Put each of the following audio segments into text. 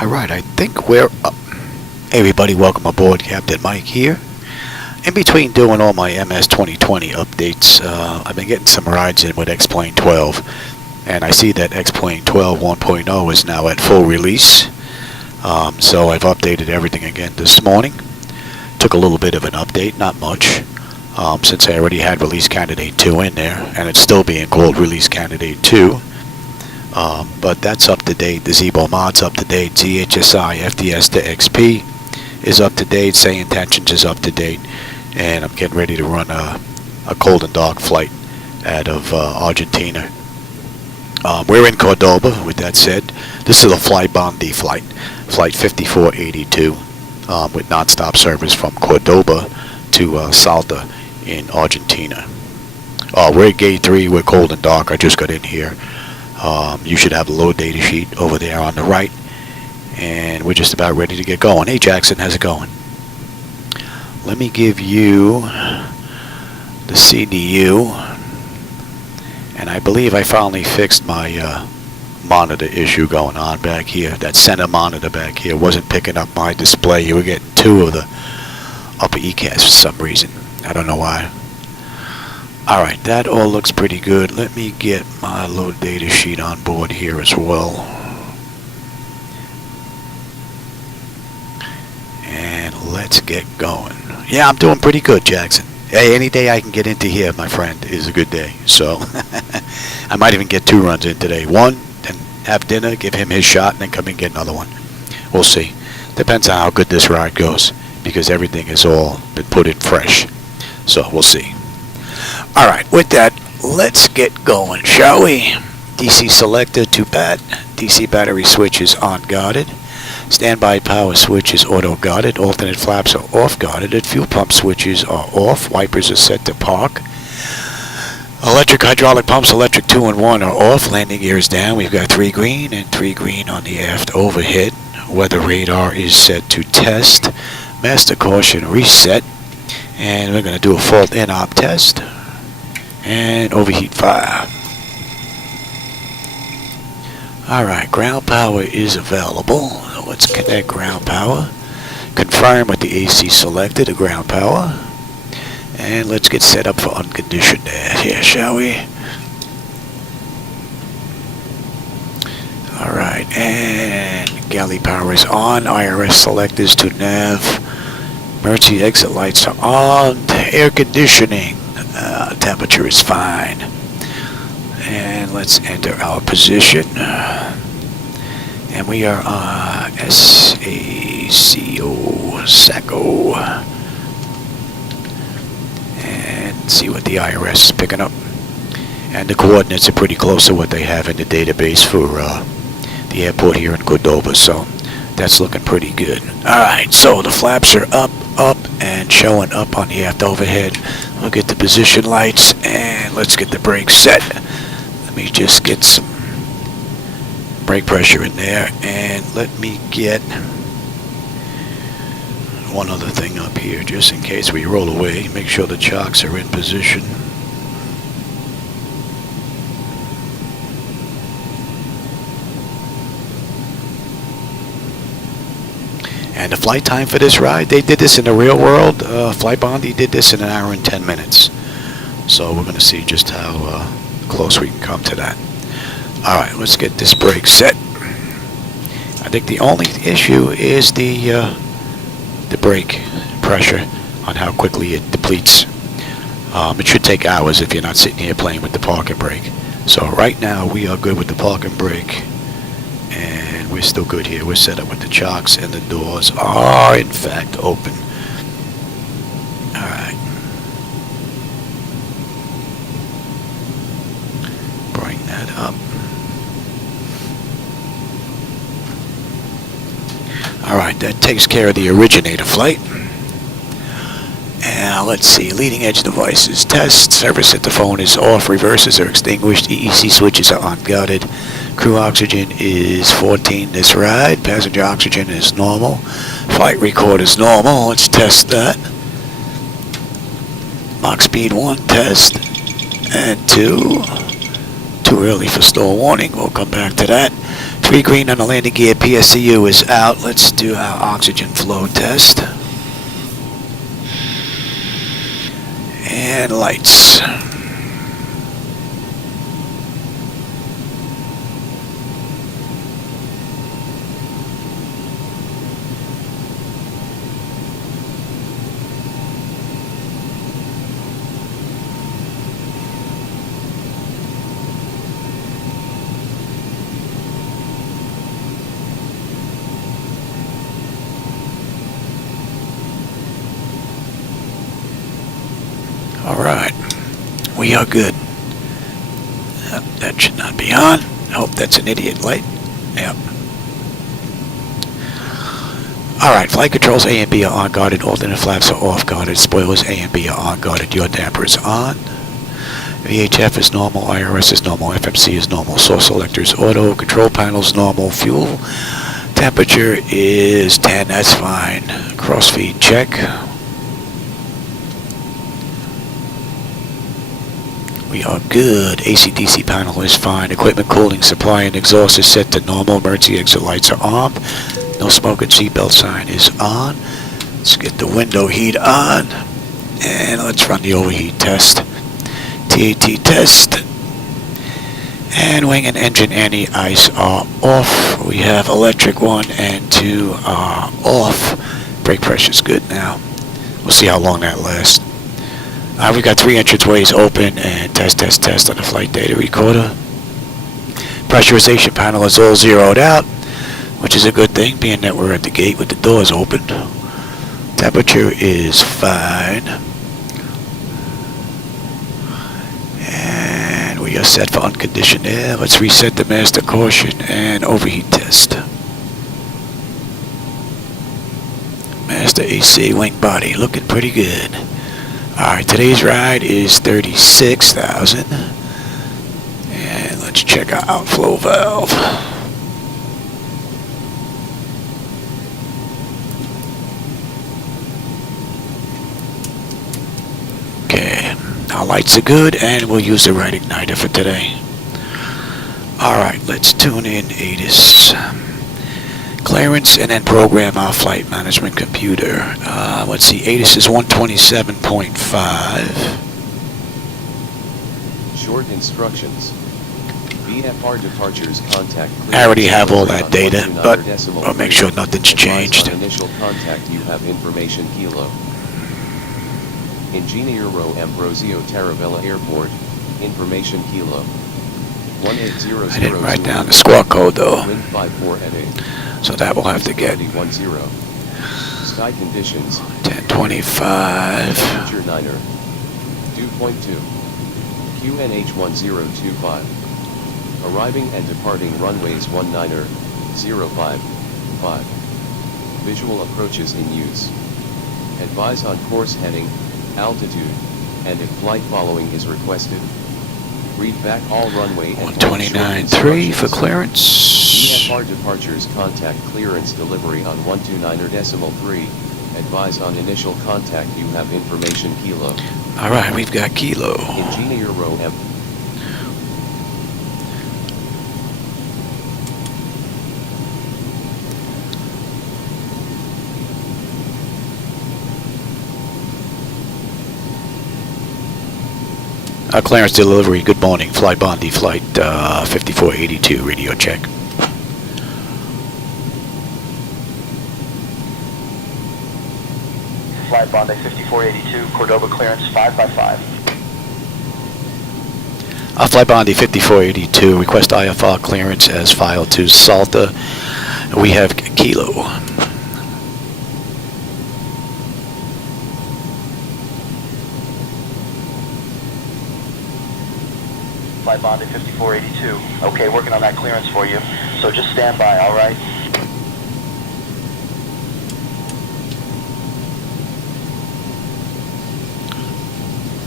Alright, I think we're up. Hey everybody, welcome aboard. Captain Mike here. In between doing all my MS 2020 updates, I've been getting some rides in with X-Plane 12. And I see that X-Plane 12 1.0 is now at full release. So I've updated everything again this morning. Took a little bit of an update, not much. Since I already had Release Candidate 2 in there. And it's still being called Release Candidate 2. But that's up to date. The Zibo mod's up to date. ZHSI FDS to XP is up to date. SayIntentions is up to date. And I'm getting ready to run a cold and dark flight out of Argentina. We're in Cordoba. With that said, this is a FlyBondi flight, flight 5482, with nonstop service from Cordoba to Salta in Argentina. We're at gate 3. We're cold and dark. I just got in here. You should have a load data sheet over there on the right, and we're just about ready to get going. Hey Jackson, how's it going? Let me give you the CDU, and I believe I finally fixed my monitor issue going on back here. That center monitor back here wasn't picking up my display. You were getting 2 of the upper ECAS for some reason. I don't know why. Alright, that all looks pretty good. Let me get my load data sheet on board here as well. And let's get going. Yeah, I'm doing pretty good, Jackson. Hey, any day I can get into here, my friend, is a good day. So, I might even get 2 runs in today. One, then have dinner, give him his shot, and then come and get another one. We'll see. Depends on how good this ride goes, because everything has all been put in fresh. So, we'll see. Alright, with that, let's get going, shall we? DC selector to bat. DC battery switch is on guarded. Standby power switch is auto guarded. Alternate flaps are off guarded. Fuel pump switches are off. Wipers are set to park. Electric hydraulic pumps, electric 2 and 1 are off. Landing gear is down. We've got 3 green and 3 green on the aft overhead. Weather radar is set to test. Master caution reset. And we're going to do a fault in-op test. And overheat fire. Alright, ground power is available. Let's connect ground power. Confirm with the AC selected, the ground power. And let's get set up for unconditioned air here, shall we? Alright, and galley power is on. IRS selectors to nav. Emergency exit lights are on. Air conditioning. Temperature is fine. And let's enter our position. And we are on SACO-SASA. And see what the IRS is picking up. And the coordinates are pretty close to what they have in the database for the airport here in Cordoba. So that's looking pretty good. Alright, so the flaps are up, and showing up on the aft overhead. We'll get the position lights, and let's get the brakes set. Let me just get some brake pressure in there, and let me get one other thing up here, just in case we roll away. Make sure the chocks are in position. And the flight time for this ride, they did this in the real world. FlyBondi did this in 1 hour and 10 minutes. So we're going to see just how close we can come to that. Alright, let's get this brake set. I think the only issue is the brake pressure on how quickly it depletes. It should take hours if you're not sitting here playing with the parking brake. So right now we are good with the parking brake. And we're still good here. We're set up with the chocks, and the doors are in fact open. Alright. Bring that up. Alright, that takes care of the originator flight. And let's see, leading edge devices test. Service at the phone is off. Reverses are extinguished. EEC switches are unguarded. Crew oxygen is 14 this ride. Passenger oxygen is normal. Flight record is normal. Let's test that. Mach speed 1 test. And 2. Too early for stall warning. We'll come back to that. 3 green on the landing gear. PSCU is out. Let's do our oxygen flow test. And lights. Alright, we are good. That should not be on. I hope that's an idiot light. Yep. Alright, flight controls A and B are on-guarded, alternate flaps are off-guarded, spoilers A and B are on-guarded, your damper is on. VHF is normal, IRS is normal, FMC is normal, source selector is auto, control panel is normal, fuel temperature is 10, that's fine. Crossfeed check. We are good. AC/DC panel is fine. Equipment cooling, supply, and exhaust is set to normal. Emergency exit lights are on. No smoke and seatbelt sign is on. Let's get the window heat on. And let's run the overheat test. TAT test. And wing and engine anti-ice are off. We have electric 1 and 2 are off. Brake pressure is good now. We'll see how long that lasts. We've got 3 entranceways open and test on the flight data recorder. Pressurization panel is all zeroed out, which is a good thing, being that we're at the gate with the doors open. Temperature is fine. And we are set for unconditioned air. Let's reset the master caution and overheat test. Master AC wing body looking pretty good. Alright, today's ride is 36,000. And let's check our outflow valve. Okay, our lights are good and we'll use the right igniter for today. Alright, let's tune in ATIS. Clearance and then program our flight management computer. Let's see, ATIS is 127.5. Short instructions. VFR departures contact. I already have all that data, but I'll make sure nothing's changed. Initial contact, you have information kilo. Ingeniero Ambrosio Tarabella Airport, information kilo. 1800. I didn't write down the squawk code though. Wind 54 at 8. So that will have to get 10. Sky conditions 1025. Temperature 9er 2.2 QNH 1025. Arriving and departing runways 19er 055. Visual approaches in use. Advise on course heading, altitude, and if flight following is requested. Read back all runway and 129.3 for clearance. VFR departures contact clearance delivery on 129.3. Advise on initial contact, you have information kilo. Alright, we've got kilo. Ingeniero M. Clearance delivery, good morning. FlyBondi Flight 5482, radio check. FlyBondi 5482, Cordoba clearance 5 by 5. FlyBondi 5482, request IFR clearance as filed to Salta. We have kilo. FlyBondi 5482. Okay, working on that clearance for you. So just stand by, all right?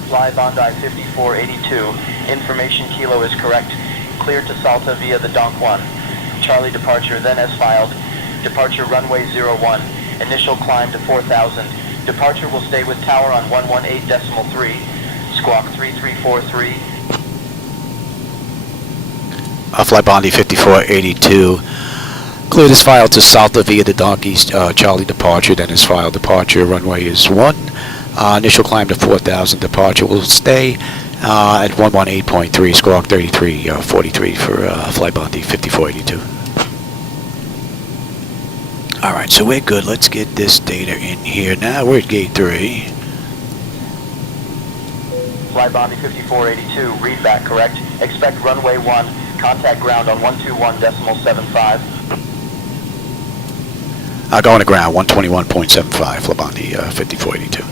FlyBondi 5482. Information kilo is correct. Cleared to Salta via the Donk 1. Charlie departure, then as filed. Departure runway 01. Initial climb to 4,000. Departure will stay with tower on 118.3. Squawk 3343. FlyBondi 5482. Cleared his file to Salta via the Donkeys Charlie departure, then his file departure. Runway is 1. Initial climb to 4,000. Departure will stay at 118.3. Squawk 3343 for FlyBondi 5482. Alright, so we're good. Let's get this data in here. Now we're at gate 3. FlyBondi 5482, read back correct. Expect runway 1, contact ground on 121.75. Going to ground, 121.75, FlyBondi 5482.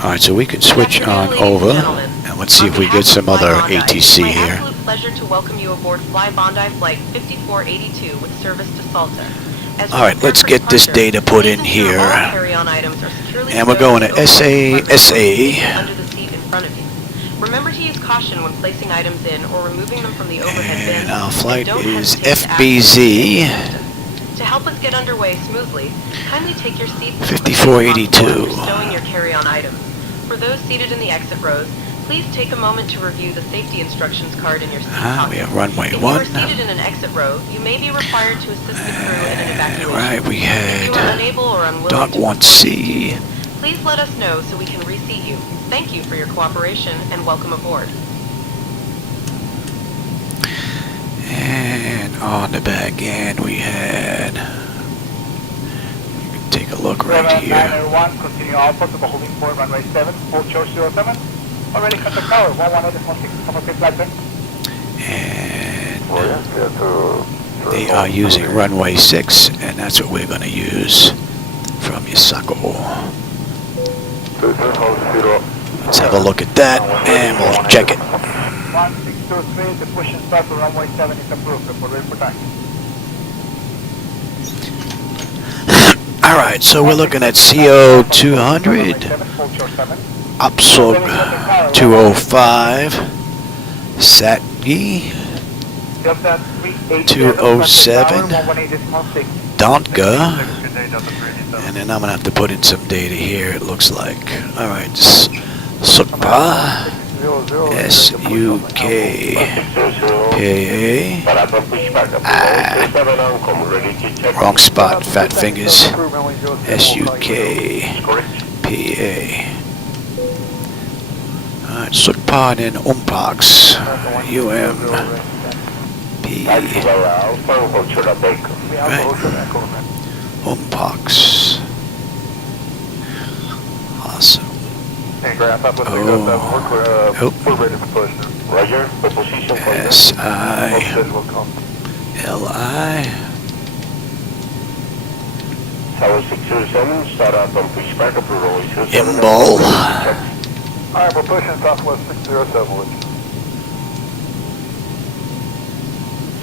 Alright, so we can switch on over, and let's see if we get some other ATC here. It's my absolute pleasure to welcome you aboard FlyBondi Flight 5482 with service to Salta. Alright, let's get this data put in here. And we're going to SACO-SASA. Under the seat in front of you. Remember to use caution when placing items in or removing them from the overhead bin. And our flight don't is hesitate to ask FBZ. To help us get underway smoothly, kindly take your seats 5482. stowing your carry-on items. For those seated in the exit rows, please take a moment to review the safety instructions card in your seat pocket. We have runway If 1. you are seated in an exit row, you may be required to assist the crew in an evacuation. Right, we If you are had unable or unwilling Dock to 1C. please let us know so we can reseat you. Thank you for your cooperation and welcome aboard. And on the back end we had, you can take a look right here. 7901, continue Alpha to the holding point, runway 7, full short 07. Already contact tower, 118.6, come up with flight deck. And they are using runway 6, and that's what we're going to use from your SACO. Let's have a look at that, and we'll check it. 1623, the push and start to runway 7 is approved, report ready for taxi. Alright, so we're looking at CO 200, Upsog 205, Satgi 207, Dontka, and then I'm going to have to put in some data here, it looks like. Alright, Sukpa, SUKPA, wrong spot, fat fingers, SUKPA. Alright, Sukpa and Umpox, UMP, right, Umpox, awesome. Roger, SILI, Imbol, Alright, we're pushing Southwest 607, which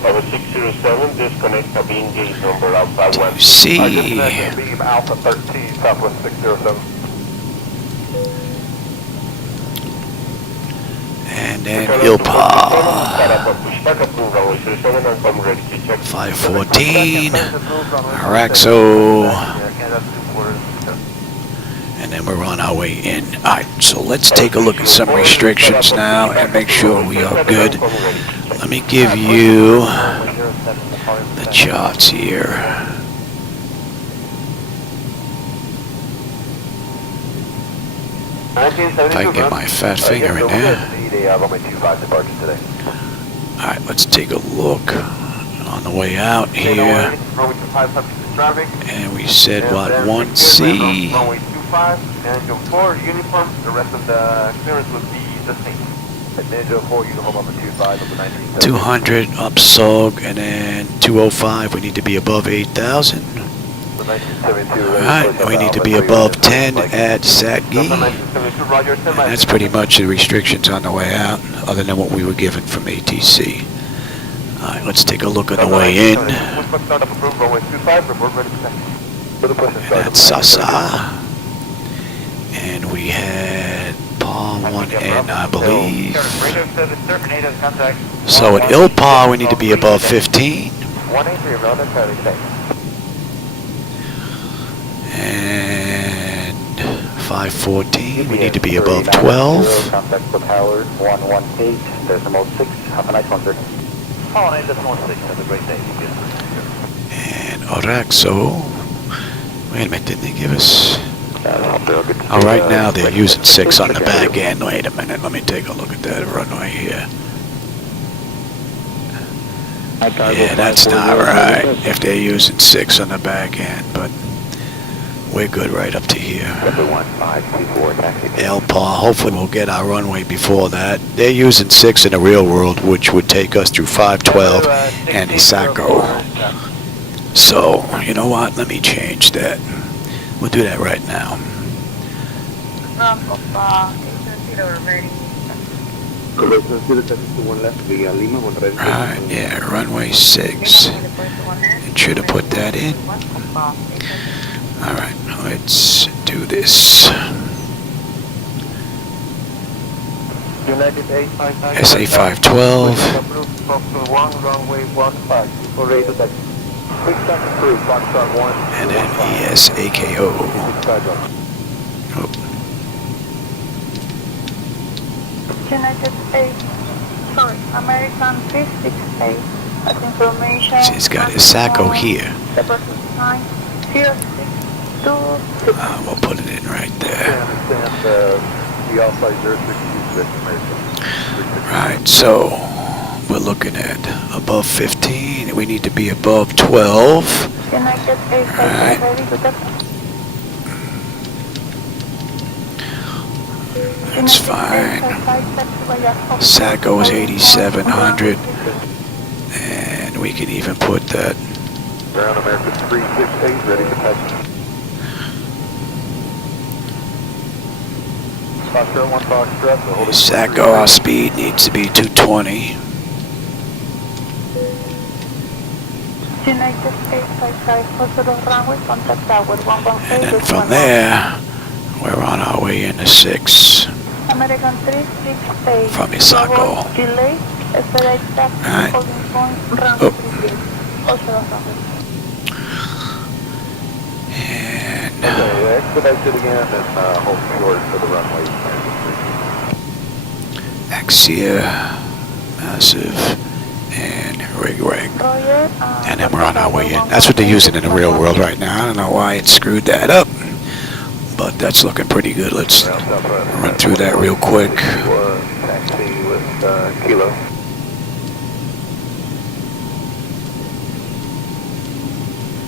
Tower 607, disconnect cabin gate number Alpha 1. C, beam Alpha 13, Southwest 607. and then Ilpa, 514, Araxo, and then we're on our way in. Alright, so let's take a look at some restrictions now and make sure we are good. Let me give you the charts here. If I can get my fat finger in there. Alright, let's take a look on the way out here. And we said what, 1C. Runway 25, and 4 uniform, the rest of the clearance would be the same. Ninja 4 uniform up to 25 of the 1970. 200 Upsog, and then 205, we need to be above 8,000. Alright, we need to be above 10 at Satgi. And that's pretty much the restrictions on the way out, other than what we were given from ATC. Alright, let's take a look on the way in. And that's SASA. And we had Palm 1N, I believe. So at Ilpa, we need to be above 15. And 514, we need to be above 12. Colony 8.6, have a great day. And Oraxo. Wait a minute, didn't they give us... Oh, right now they're using 6 on the back end. Wait a minute, let me take a look at that runway here. Yeah, that's not right if they're using 6 on the back end, but we're good right up to here. El Pa, hopefully we'll get our runway before that. They're using 6 in the real world, which would take us through 512 and SACO. So, you know what, let me change that. We'll do that right now. Right, yeah, runway 6. And should have put that in. Alright, let's do this. SA 512. And then ESAKO. Oh. United States, sorry, American 368, as information. He's got his SACO here. We'll put it in right there. Right, so we're looking at above 15. We need to be above 12. Right. That's fine. SACO is 8,700. And we can even put that. Ground American 368, ready for taxi. SACO, our speed needs to be 220. And then from there, we're on our way into 6. American 368. From SACO. Right. Oh. And expedite again and hold short for the runway. Axia, massive, and rig. And then we're on our way in. That's what they're using in the real world right now. I don't know why it screwed that up, but that's looking pretty good. Let's run through that real quick. Taxi with Kilo.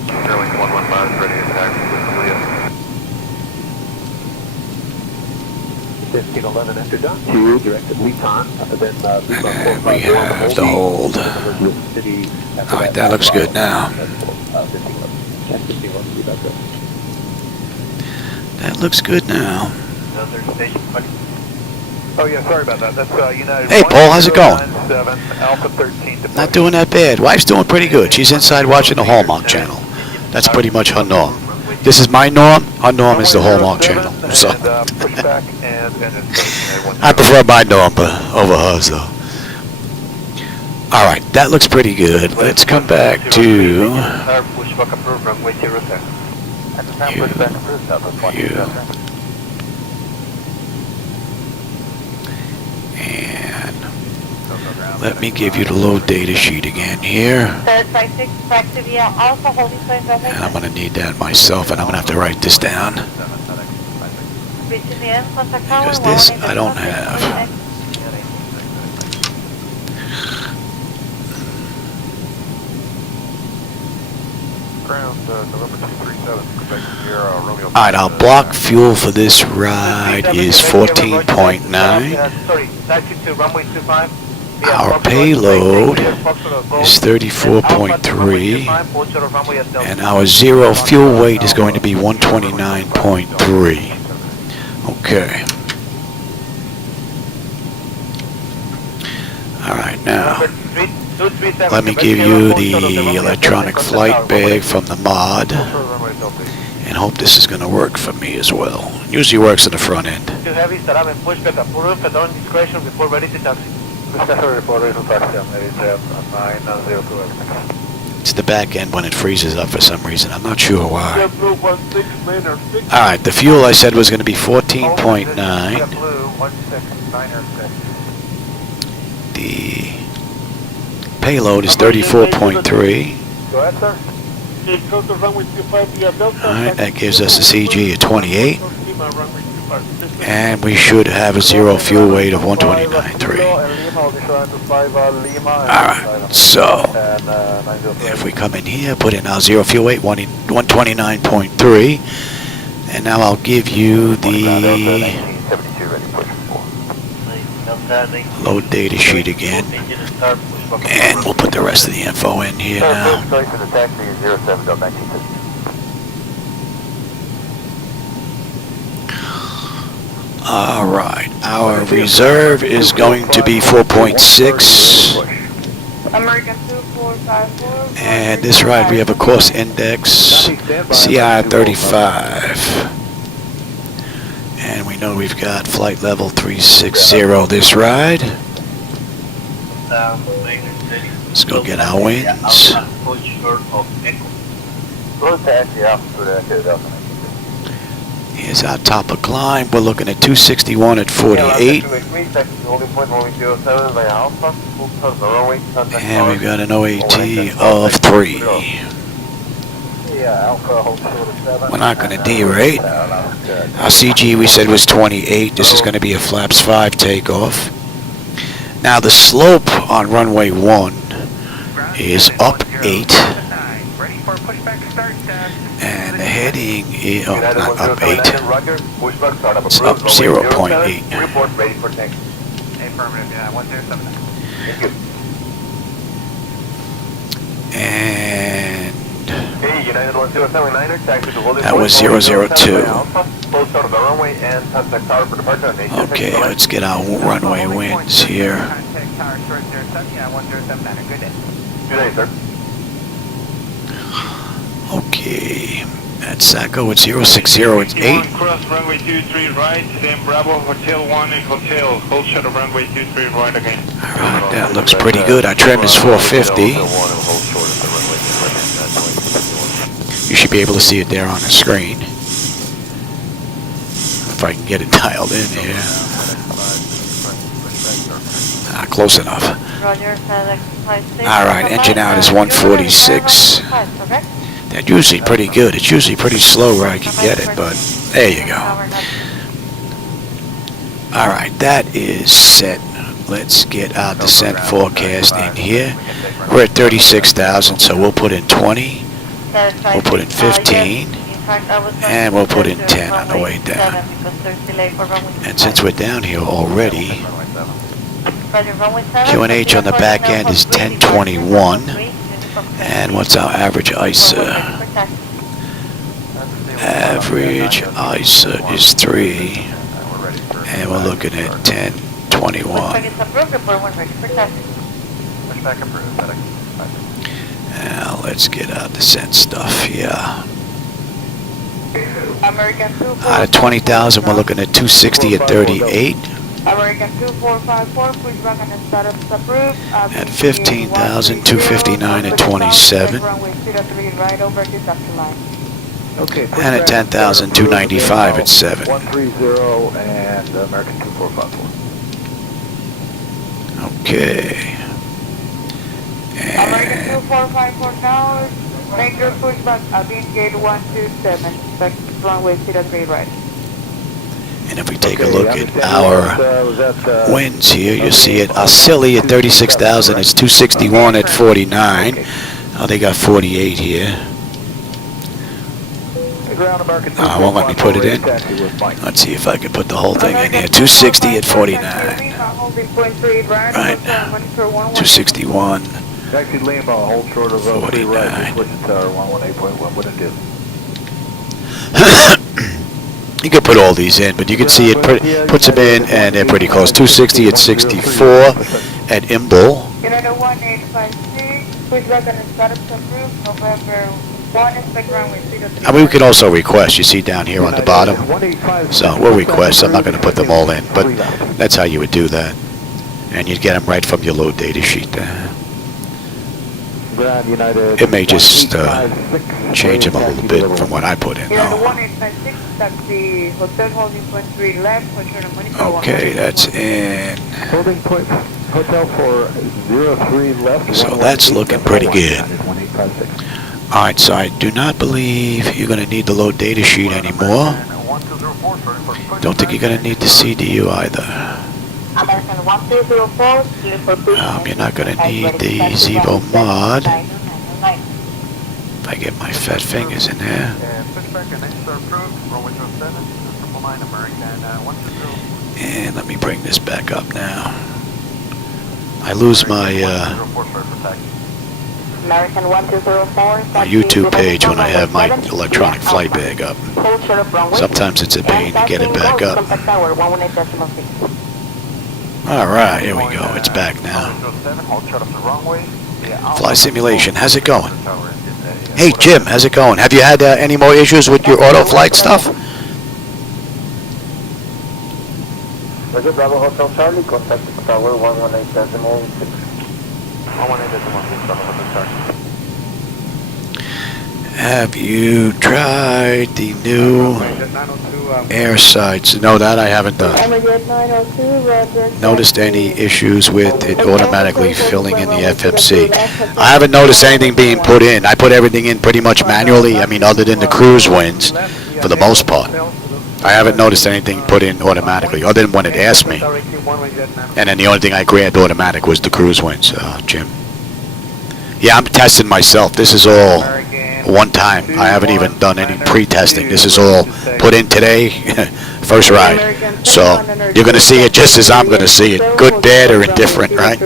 Sterling 115 ready to taxi with Juliet. 1511 after done. Q directed Leeton. Then and we have the hold. Alright, that looks good now. That looks good now. Oh yeah, sorry about that. That's United. Hey Paul, how's it going? Alpha 13. Not doing that bad. Wife's doing pretty good. She's inside watching the Hallmark channel. That's pretty much her norm. This is my norm. Her norm is the Hallmark channel. So I prefer my norm over hers though. Alright, that looks pretty good. Let's come back to you. And let me give you the load data sheet again here. And I'm going to need that myself, and I'm going to have to write this down. Because this I don't have. Alright, our block fuel for this ride is 14.9. Our payload is 34.3. And our zero fuel weight is going to be 129.3. Okay. Alright, now let me give you the electronic flight bag from the mod, and hope this is going to work for me as well. Usually works on the front end. It's the back end when it freezes up for some reason. I'm not sure why. Alright, the fuel I said was going to be 14.9. The payload is 34.3. Go ahead, sir. Alright, that gives us a CG of 28. And we should have a zero fuel weight of 129.3. Alright, so if we come in here, put in our zero fuel weight, 129.3. And now I'll give you the load data sheet again. And we'll put the rest of the info in here now. Alright, our reserve is going to be 4.6. American 2454. And this ride we have a course index CI 35. And we know we've got flight level 360 this ride. Let's go get our winds. Here's our top of climb. We're looking at 261 at 48. And we've got an OAT of 3. We're not going to derate. Our CG we said was 28. This is going to be a flaps 5 takeoff. Now the slope on runway 1 is up 8. And the heading is not up 8. It's up 0.8. And that was 002. Okay, let's get our runway winds here. Okay, at SACO it's 060 at 8. Cross runway 23 right, then Bravo Hotel 1 and Hotel. Hold shut of runway 23 right again. Alright, that looks pretty good. Our trim is 450. You should be able to see it there on the screen. If I can get it dialed in here. Close enough. Alright, engine out is 146. That's usually pretty good. It's usually pretty slow where I can get it, but there you go. Alright, that is set. Let's get our descent forecast in here. We're at 36,000, so we'll put in 20. We'll put in 15. And we'll put in 10 on the way down. And since we're down here already, QNH on the back end is 1021. And what's our average ISA? Average ISA is 3. And we're looking at 1021. Now let's get our descent stuff here. Out of 20,000, we're looking at 260 at 38. American 2454, please run on the status approved. At 15,000, 259 at 27. Right over to Dr. Line. Okay. And at 10,000, 295 at 7. 130 and American 2454. Okay. American And 2454 now, make your pushback, Abin gate 127, back runway 03 right. And if we take a look at our winds here, you see it. Silly at 36,000, it's 261 at 49. Oh, they got 48 here. I won't let me put it in. Let's see if I can put the whole thing in here. 260 at 49. Right. 261. 49. You can put all these in, but you can see it puts them in, and they're pretty close. 260 at 64 at Imbol. United 1856, please run on the status approved, November 1, expect runway 03. I mean, we can also request, you see down here on the bottom. So we'll request. I'm not going to put them all in, but that's how you would do that. And you'd get them right from your load data sheet there. It may just change them a little bit from what I put in. Okay, Okay, that's in. Hotel for 03 left. So that's looking pretty good. 1856. Alright, so I do not believe you're going to need the load data sheet anymore. Don't think you're going to need the CDU either. American 1304, clear for push. You're not going to need the Zibo mod. If I get my fat fingers in there. And let me bring this back up now. I lose my American 1204, my YouTube page when I have my electronic flight bag up. Sometimes it's a pain to get it back up. Alright, here we go. It's back now. Fly simulation, how's it going? Hey Jim, how's it going? Have you had any more issues with your auto flight stuff? Roger, Bravo Hotel Charlie, contact the tower 118.6. 118.6, Bravo Hotel Charlie. Have you tried the new air sights? No, that I haven't done. Noticed any issues with it automatically filling in the FFC? I haven't noticed anything being put in. I put everything in pretty much manually, I mean other than the cruise winds, for the most part. I haven't noticed anything put in automatically, other than when it asked me. And then the only thing I grabbed automatic was the cruise winds, Jim. Yeah, I'm testing myself. This is all one time. I haven't even done any pre-testing. This is all put in today, first ride. So you're going to see it just as I'm going to see it. Good, bad, or indifferent, right?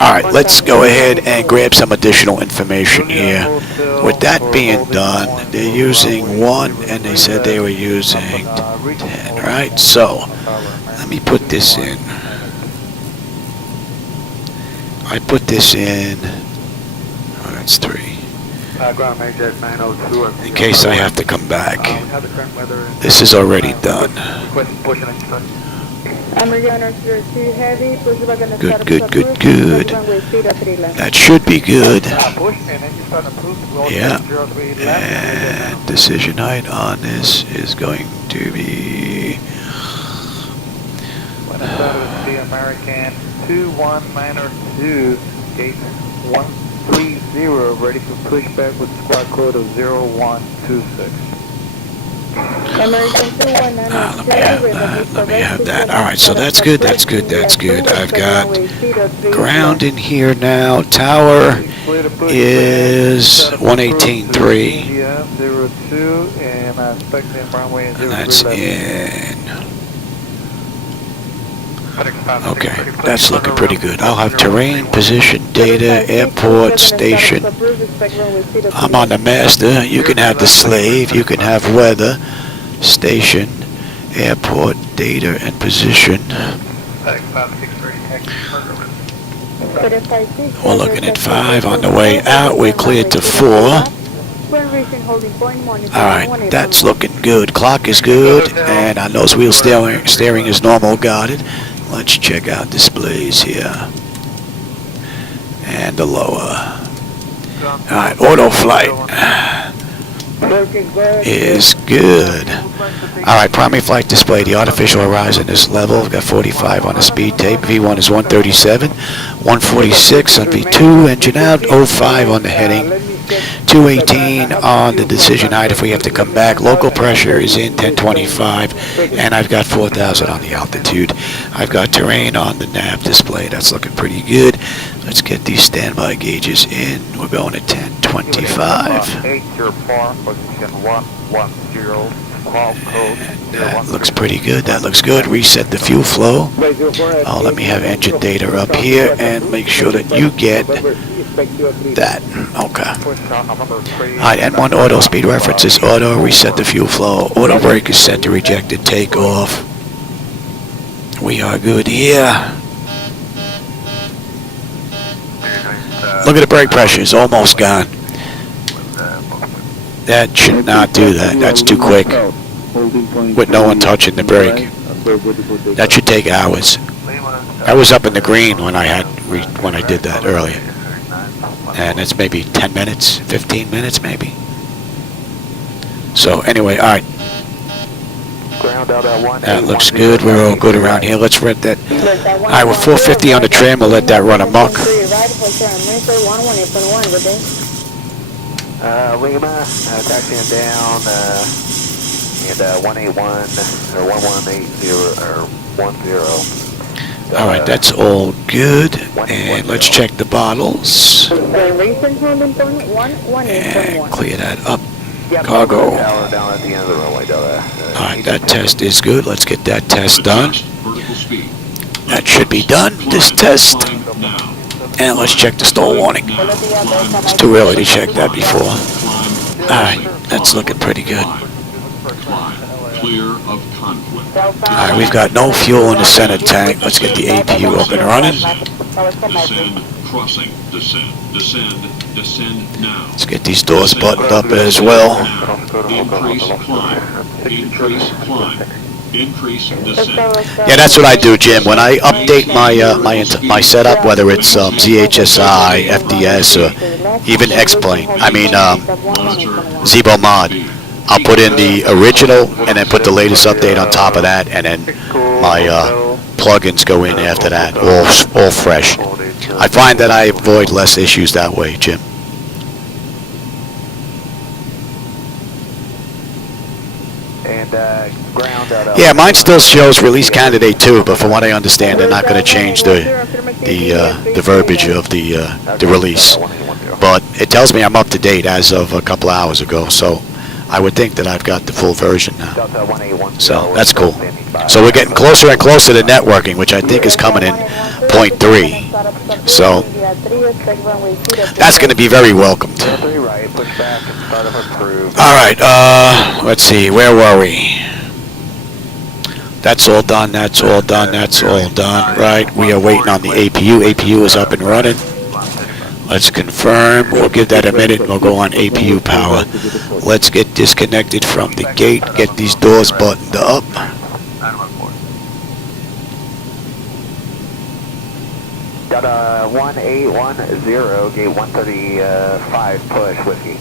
Alright, let's go ahead and grab some additional information here. With that being done, they're using 1 and they said they were using 10, right? So, let me put this in. I put this in, oh that's 3. In case I have to come back. This is already done. Good. That should be good. Yeah. And decision height on this is going to be... American 2192, gate 130, ready for pushback with squad code of 0126. Let me have that. Alright, so that's good. I've got ground in here now. Tower is 118.3. And that's in. Okay, that's looking pretty good. I'll have terrain, position, data, airport, station. I'm on the master. You can have the slave. You can have weather, station, airport, data, and position. We're looking at 5 on the way out. We're cleared to 4. Alright, that's looking good. Clock is good, and our nose wheel steering is normal guided. Let's check out displays here. And the lower. Alright, auto flight is good. Alright, primary flight display. The artificial horizon is level. We've got 45 on the speed tape. V1 is 137. 146 on V2. Engine out. 05 on the heading. 218 on the decision height if we have to come back. Local pressure is in 1025, and I've got 4,000 on the altitude. I've got terrain on the nav display. That's looking pretty good. Let's get these standby gauges in. We're going at 1025. That looks pretty good. That looks good. Reset the fuel flow. Oh, let me have engine data up here and make sure that you get that. Okay. Alright, N1 auto speed reference is auto. Reset the fuel flow. Auto brake is set to rejected takeoff. We are good here. Look at the brake pressure. It's almost gone. That should not do that. That's too quick. With no one touching the brake. That should take hours. I was up in the green when I did that earlier. And it's maybe 10 minutes, 15 minutes maybe. So anyway, alright. Ground out at 1. That looks good. We're all good around here. Let's rent that. All right, we're 450 on the trim. We'll let that run amok. Lima, taxiing down, and 181 or 1180 or 10. All right, that's all good. And let's check the bottles. And clear that up. Cargo. Down at the end of the runway, All right, that test is good. Let's get that test done. That should be done, this test. And let's check the stall warning. It's too early to check that before. All right, that's looking pretty good. All right, we've got no fuel in the center tank. Let's get the APU up and running. Descend, crossing, descend now. Let's get these doors buttoned up as well. Increase climb, increase descent. Yeah, that's what I do, Jim. When I update my setup, whether it's ZHSI, FDS, or even X-Plane, Zibo mod, I'll put in the original and then put the latest update on top of that, and then my plugins go in after that, all fresh. I find that I avoid less issues that way, Jim. Yeah, mine still shows release candidate 2, but from what I understand, they're not going to change the verbiage of the release. But it tells me I'm up to date as of a couple hours ago, so I would think that I've got the full version now. So that's cool. So we're getting closer and closer to networking, which I think is coming in 0.3. So that's going to be very welcomed. All right, let's see, where were we? That's all done, that's all done, that's all done. Right, we are waiting on the APU. APU is up and running. Let's confirm. We'll give that a minute. We'll go on APU power. Let's get disconnected from the gate. Get these doors buttoned up. Got a 1810, gate 135, push, whiskey.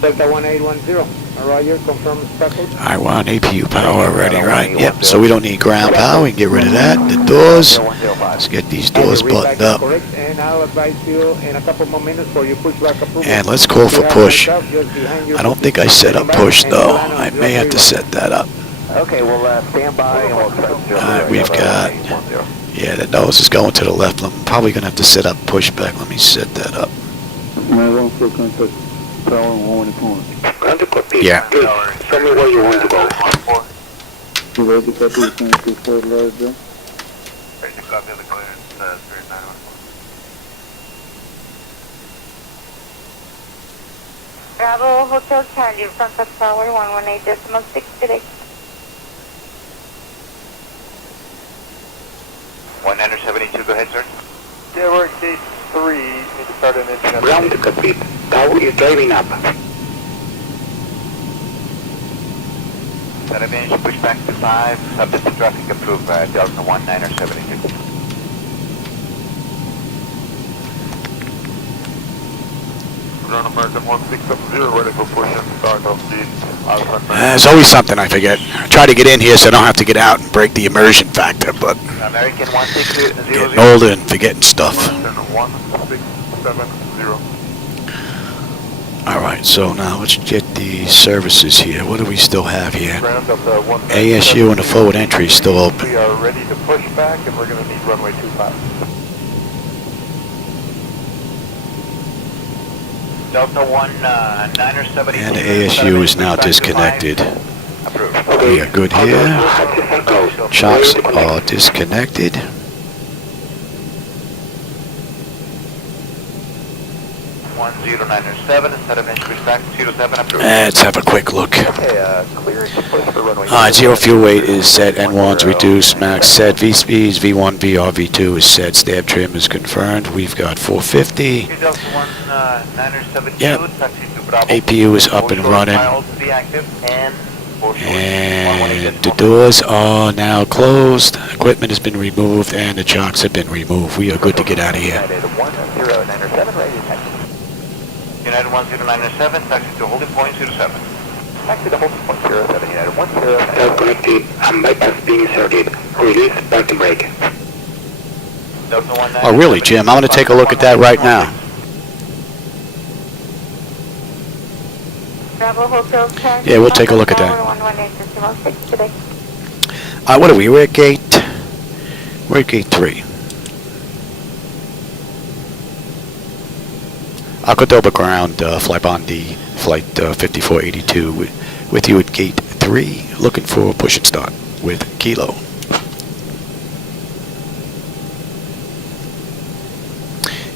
Delta 1810, Roger, confirm speckled. All right, we're on APU power already, right? Yep, so we don't need ground power. We can get rid of that. The doors. Let's get these doors buttoned up. And I'll advise you in a couple more minutes for your pushback approval. And let's call for push. I don't think I set up push, though. I may have to set that up. Okay, we'll stand by and we'll start. All right, we've got... Yeah, the nose is going to the left. I'm probably going to have to set up pushback. Let me set that up. Yeah. Tell me where you want to go. Bravo Hotel Charlie, front of tower 118.6 today. 172, go ahead, sir. Yeah, we're at gate 3. Need to start an engine. Ground to Cockpit. Tower is driving up. Set up engine, push back to 5, subject to traffic approved by Delta 1972. Ground American 1670, ready for push and start of the Alpha. There's always something I forget. I try to get in here so I don't have to get out and break the immersion factor, but American 1670. getting older and forgetting stuff. 1670. All right, so now let's get the services here. What do we still have here? Ground up to ASU and the forward entry is still open. We are ready to push back and we're going to need runway 25. Delta 1970. And the ASU is now disconnected. We are good here. Chocks are disconnected. Let's have a quick look. Alright, zero fuel weight is set, N1's reduced, max set, V speeds, V1, VR, V2 is set, stab trim is confirmed. We've got 450. Yep. APU is up and running. And the doors are now closed. Equipment has been removed and the chocks have been removed. We are good to get out of here. United 1097, taxi to holding point 07. Taxi to hold 107 United 10. Self-connected and bypass being inserted. Release parking brake. Oh, really, Jim? I'm going to take a look at that right now. Bravo Hotel 10. Yeah, we'll take a look at that. 118.6 today. What are we? We're at gate 3. Cordoba ground, FlyBondi Flight 5482 with you at gate 3, looking for push and start with Kilo.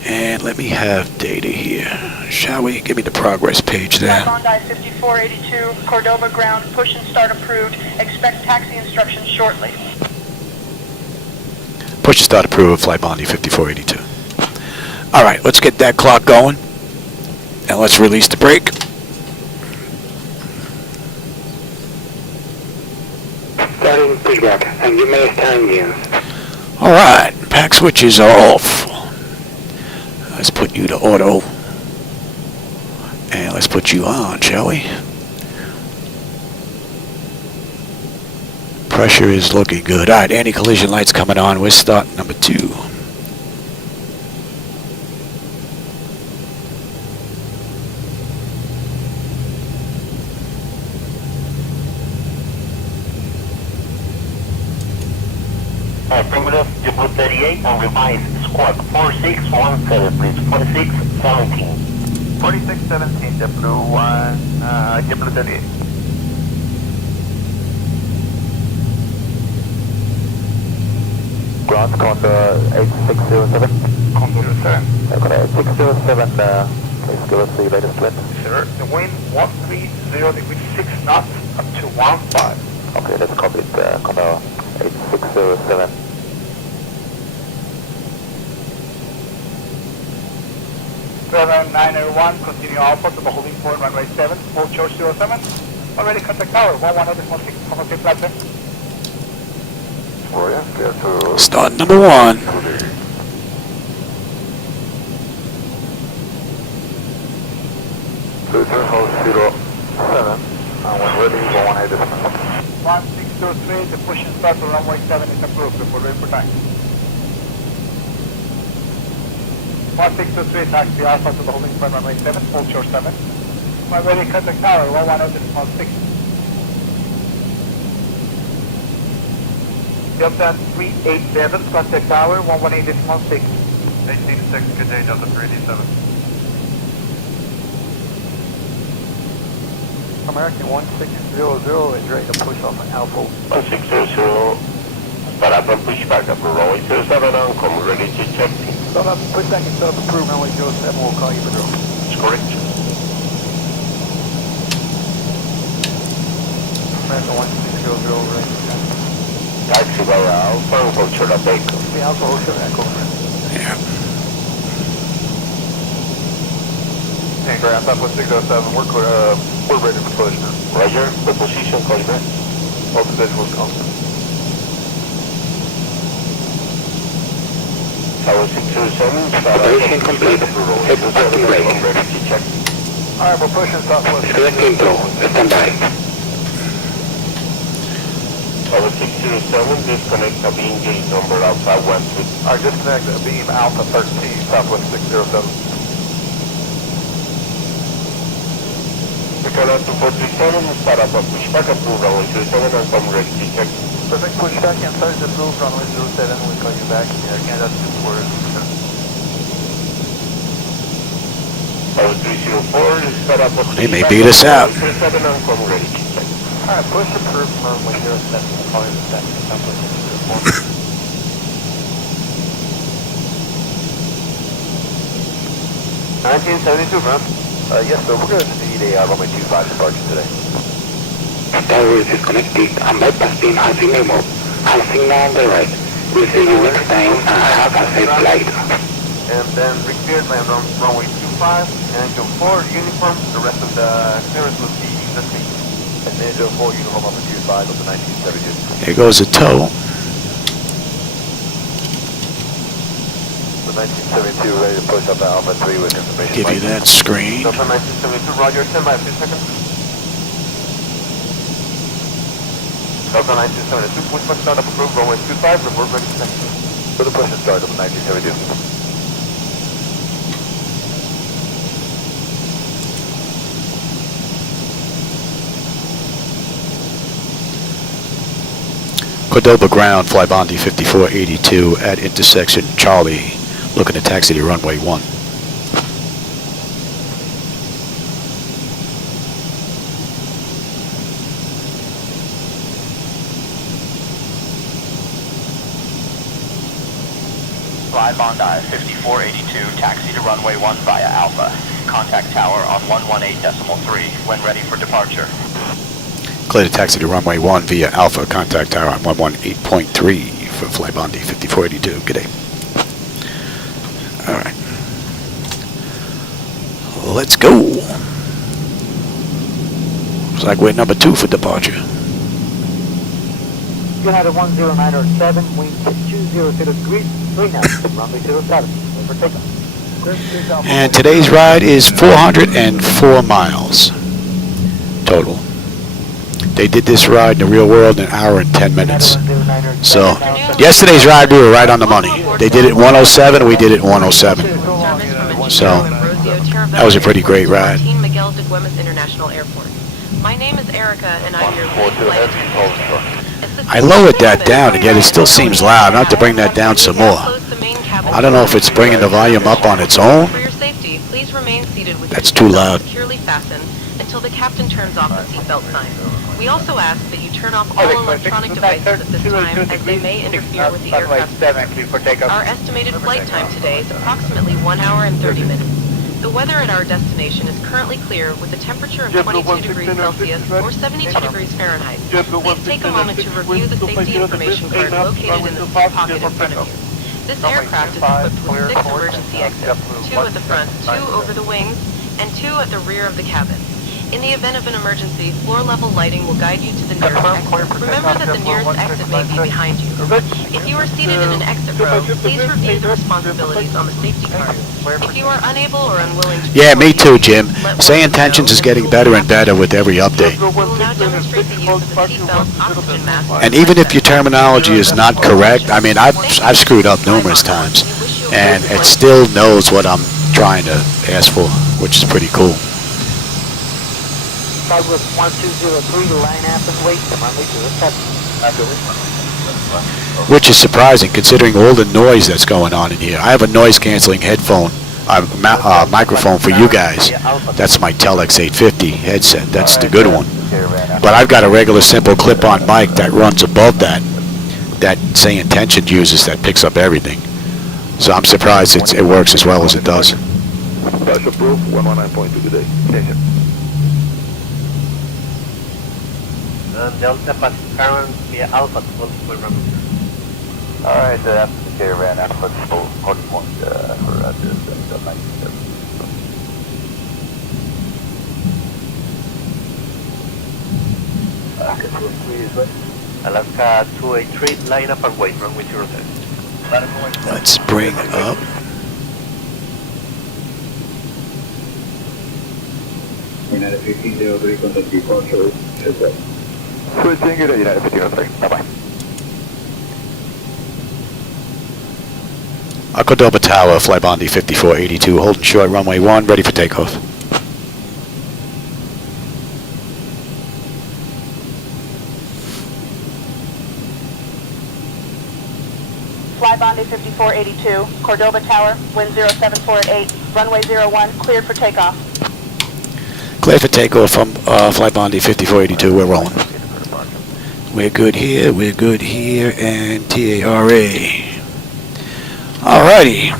And let me have data here, shall we? Give me the progress page there. FlyBondi 5482, Cordoba ground, push and start approved. Expect taxi instructions shortly. Push and start approved, FlyBondi 5482. All right, let's get that clock going. And let's release the brake. Starting pushback, and you may start engines. All right, pack switches are off. Let's put you to auto. And let's put you on, shall we? Pressure is looking good. All right, anti-collision lights coming on. We're starting number 2. Primitive, Zibo 38 on revised squad 4617, please. 4617. 4617, JetBlue 38. Ground Condor 8607. Condor 7. Okay, 607, please give us the latest wind. Sure. The wind 130 degrees 6 knots up to 15. Okay, let's copy it, Condor 8607. Seven 901, continue Alpha to the holding point, runway 7, full charge 07. Already contact tower, 110.6, contact flight. Gloria, clear to... Start number 1. Cruiser hold 07, when ready, 118. 1603, the push and start to runway 7 is approved, we're ready for time. 1623, taxi Alpha to the holding point, runway 7, full charge 7. When ready, contact tower, 110.6. Delta 387, contact tower, 118.6. 186, good day, Delta 387. American 1600 is ready to push off an Alpha. 1600, start up and push back up runway 07 on, come ready to check. Start up, push back and start up approved, runway 07, we'll call you for drill. That's correct. American 1600 ready to check. Taxi by Alpha, hold short up echo. The Alpha, hold short echo. Yeah. Hey, ground, Southwest 607, we're ready for push. Roger, the position, call you back. All the visuals constant. Tower 607, start up Operation and complete. runway 07, come ready to check. Alright, we're pushing Southwest. Disconnecting through, stand by. Tower 607, disconnect a beam gate number Alpha 13. Alright, disconnect a beam Alpha 13, Southwest 607. Return out to 437, start up and push back up to runway 07 and come ready to check. Perfect, push back and start to move runway 07, we'll call you back. Yeah, again, that's just word. Tower 304, start up and They may beat us out. 07 and come ready to check. Alright, push approved runway 07, we'll call you back. Southwest 604. 1972, man. Yes, sir, we're going to need a runway 25 departure today. Tower is disconnected and bypass beam has been removed. Have signal on the right. We'll see you next time and have a safe flight. And then recleared land on runway 25 and go forward uniform. The rest of the clearance will be the same. And then go forward uniform up to 25 of the 1972. Here goes a tow. The 1972 ready to push up to Alpha 3 with information. Give you that screen. Delta 1972, Roger, stand by 2 seconds. Delta 1972, push button start up approved, runway 25, report ready for taxi. For the push and start up 1972. Cordoba ground, FlyBondi 5482 at intersection Charlie, looking to taxi to runway 1. FlyBondi 5482, taxi to runway 1 via Alpha. Contact tower on 118.3 when ready for departure. Clear to taxi to runway 1 via Alpha. Contact tower on 118.3 for FlyBondi 5482. Good day. All right. Let's go. Looks like we're number 2 for departure. United 10907, wind 200 degrees, 3 knots, runway 07, over takeoff. And today's ride is 404 miles total. They did this ride in the real world in an hour and 10 minutes. So, yesterday's ride, we were right on the money. They did it in 107, we did it in 107. So, that was a pretty great ride. My name is Erica, and I'm your lead flight attendant. I lowered that down again. It still seems loud. I have to bring that down some more. I don't know if it's bringing the volume up on its own. For your safety, please remain seated with That's your too loud. seatbelt securely fastened until the captain turns off the seatbelt sign. We also ask that you turn off all electronic devices at this time, as they may interfere with the aircraft's service. Our estimated flight time today is approximately 1 hour and 30 minutes. The weather at our destination is currently clear with a temperature of 22 degrees Celsius or 72 degrees Fahrenheit. Please take a moment to review the safety information card located in the seat pocket in front of you. This aircraft is equipped with 6 emergency exits, 2 at the front, 2 over the wings, and 2 at the rear of the cabin. In the event of an emergency, floor-level lighting will guide you to the nearest exit. Remember that the nearest exit may be behind you. If you are seated in an exit row, please review the responsibilities on the safety card. If you are unable or unwilling to... Yeah, me too, Jim. SayIntentions is getting better and better with every update. We will now demonstrate the use of the seatbelt, oxygen mask... And even if your terminology is not correct, I mean, I've screwed up numerous times, and it still knows what I'm trying to ask for, which is pretty cool. Southwest 1203, line up and wait, runway 07. Which is surprising considering all the noise that's going on in here. I have a noise canceling headphone, microphone for you guys. That's my Telex 850 headset. That's the good one. But I've got a regular simple clip-on mic that runs above that SayIntentions uses that picks up everything. So I'm surprised it works as well as it does. Flash approved, 119.2 today. Station. Delta pass current via Alpha to multiple runway. Alright, after the caravan, Alpha to Cordoba for the 97. Alaska 283, line up and wait, runway 07. Let's bring up. United 1503, contact departure. Switching you to United 1503. Bye-bye. Cordoba Tower, FlyBondi 5482, holding short, runway 1, ready for takeoff. FlyBondi 5482, Cordoba Tower, wind 074 at 8, runway 01, cleared for takeoff. Clear for takeoff from FlyBondi 5482, we're rolling. We're good here, and TARA. Alrighty.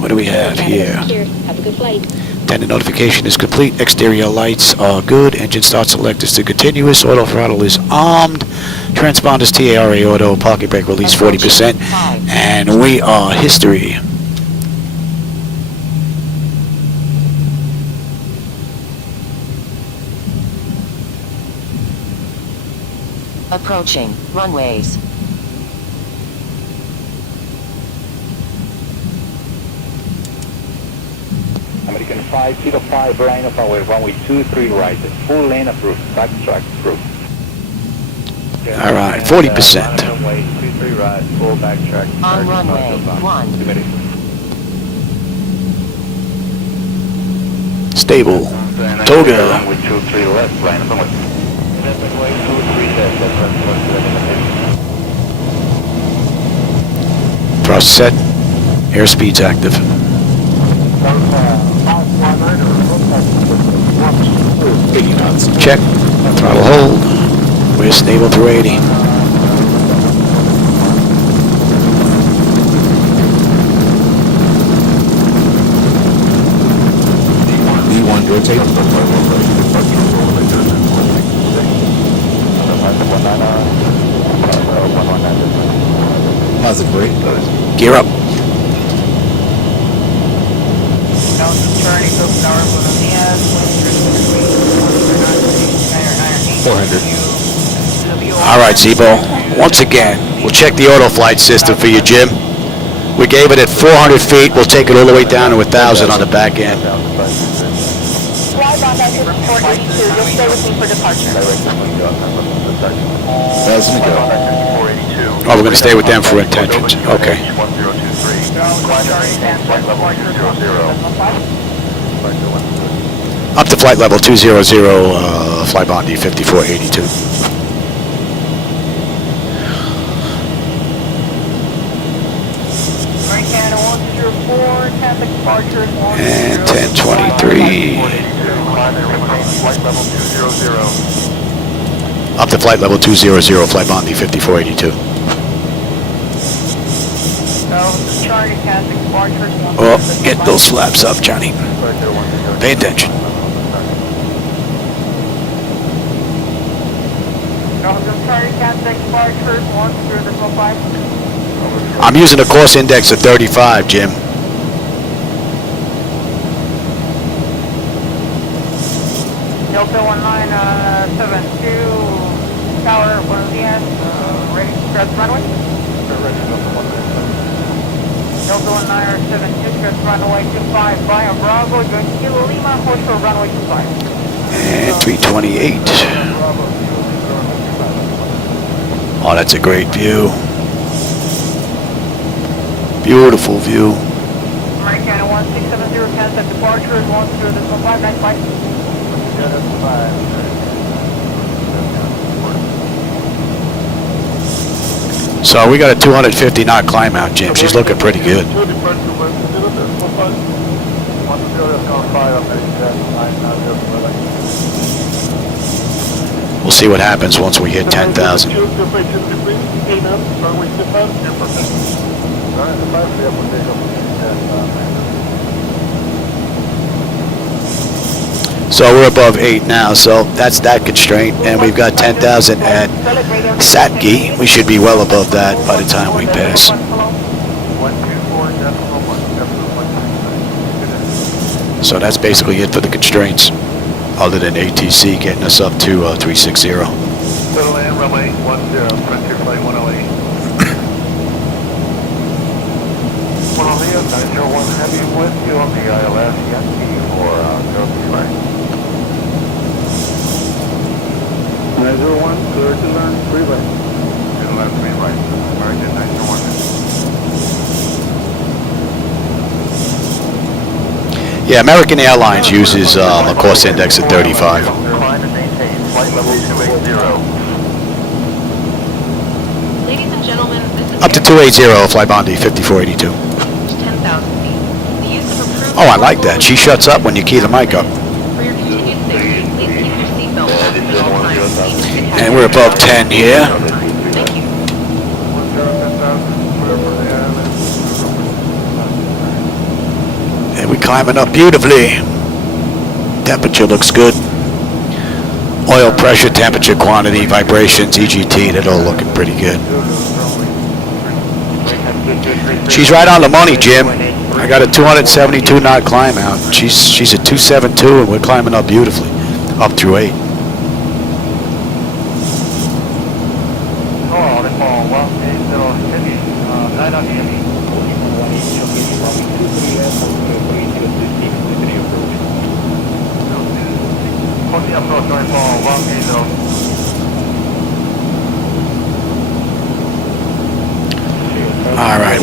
What do we have here? Have a good flight. Tender notification is complete. Exterior lights are good. Engine start select is to continuous. Auto throttle is armed. Transponders TARA auto. Parking brake release 40%. And we are history. Approaching runways. American 505, line of our runway 23 right, full lane approved, backtrack approved. All right, 40%. Runway 23 right, full backtrack. On runway 1. Stable. Toga. Runway 23 left, line of runway. Runway 23 left, that's Thrust set. Airspeed's active. Check. Throttle hold. We're stable through 80. D1 rotate. Positive brake. Gear up. 400. All right, Zibo. Once again, we'll check the auto flight system for you, Jim. We gave it at 400 feet. We'll take it all the way down to 1,000 on the back end. FlyBondi 5482, you'll stay with me for departure. 1,000 to go. Oh, we're going to stay with them for intentions. Okay. Up to flight level 200, FlyBondi 5482. And 1023. Up to flight level 200, FlyBondi 5482. Oh, get those flaps up, Johnny. Pay attention. I'm using a course index of 35, Jim. Delta 1972, tower, buenos días, ready to cross runway. Delta 1972, cross runway 25, Brian Bravo, join Kilo Lima, hold for runway 25. And 328. Oh, that's a great view. Beautiful view. American 1670, cancel departure, 10.595. So we got a 250 knot climb out, Jim. She's looking pretty good. We'll see what happens once we hit 10,000. So we're above 8 now, so that's that constraint, and we've got 10,000 at Satgi. We should be well above that by the time we pass. So that's basically it for the constraints, other than ATC getting us up to 360. Little land, runway 10, frontier flight 108. Buenos días, 901 Heavy with you on the ILS, Yankee for 03 right. 901, clear to land, 3 right. To land 3 right, American 901. Yeah, American Airlines uses a course index of 35. Climb and maintain flight level 280. Ladies and gentlemen, this is Up to 280, FlyBondi 5482. 10,000 feet. The use of approved Oh, I like that. She shuts up when you key the mic up. For your continued safety, please keep your seatbelt fastened at all times. And we're above 10 here. Thank you. And we're climbing up beautifully. Temperature looks good. Oil pressure, temperature, quantity, vibrations, EGT, they're all looking pretty good. She's right on the money, Jim. I got a 272 knot climb out. She's at 272 and we're climbing up beautifully. Up through 8.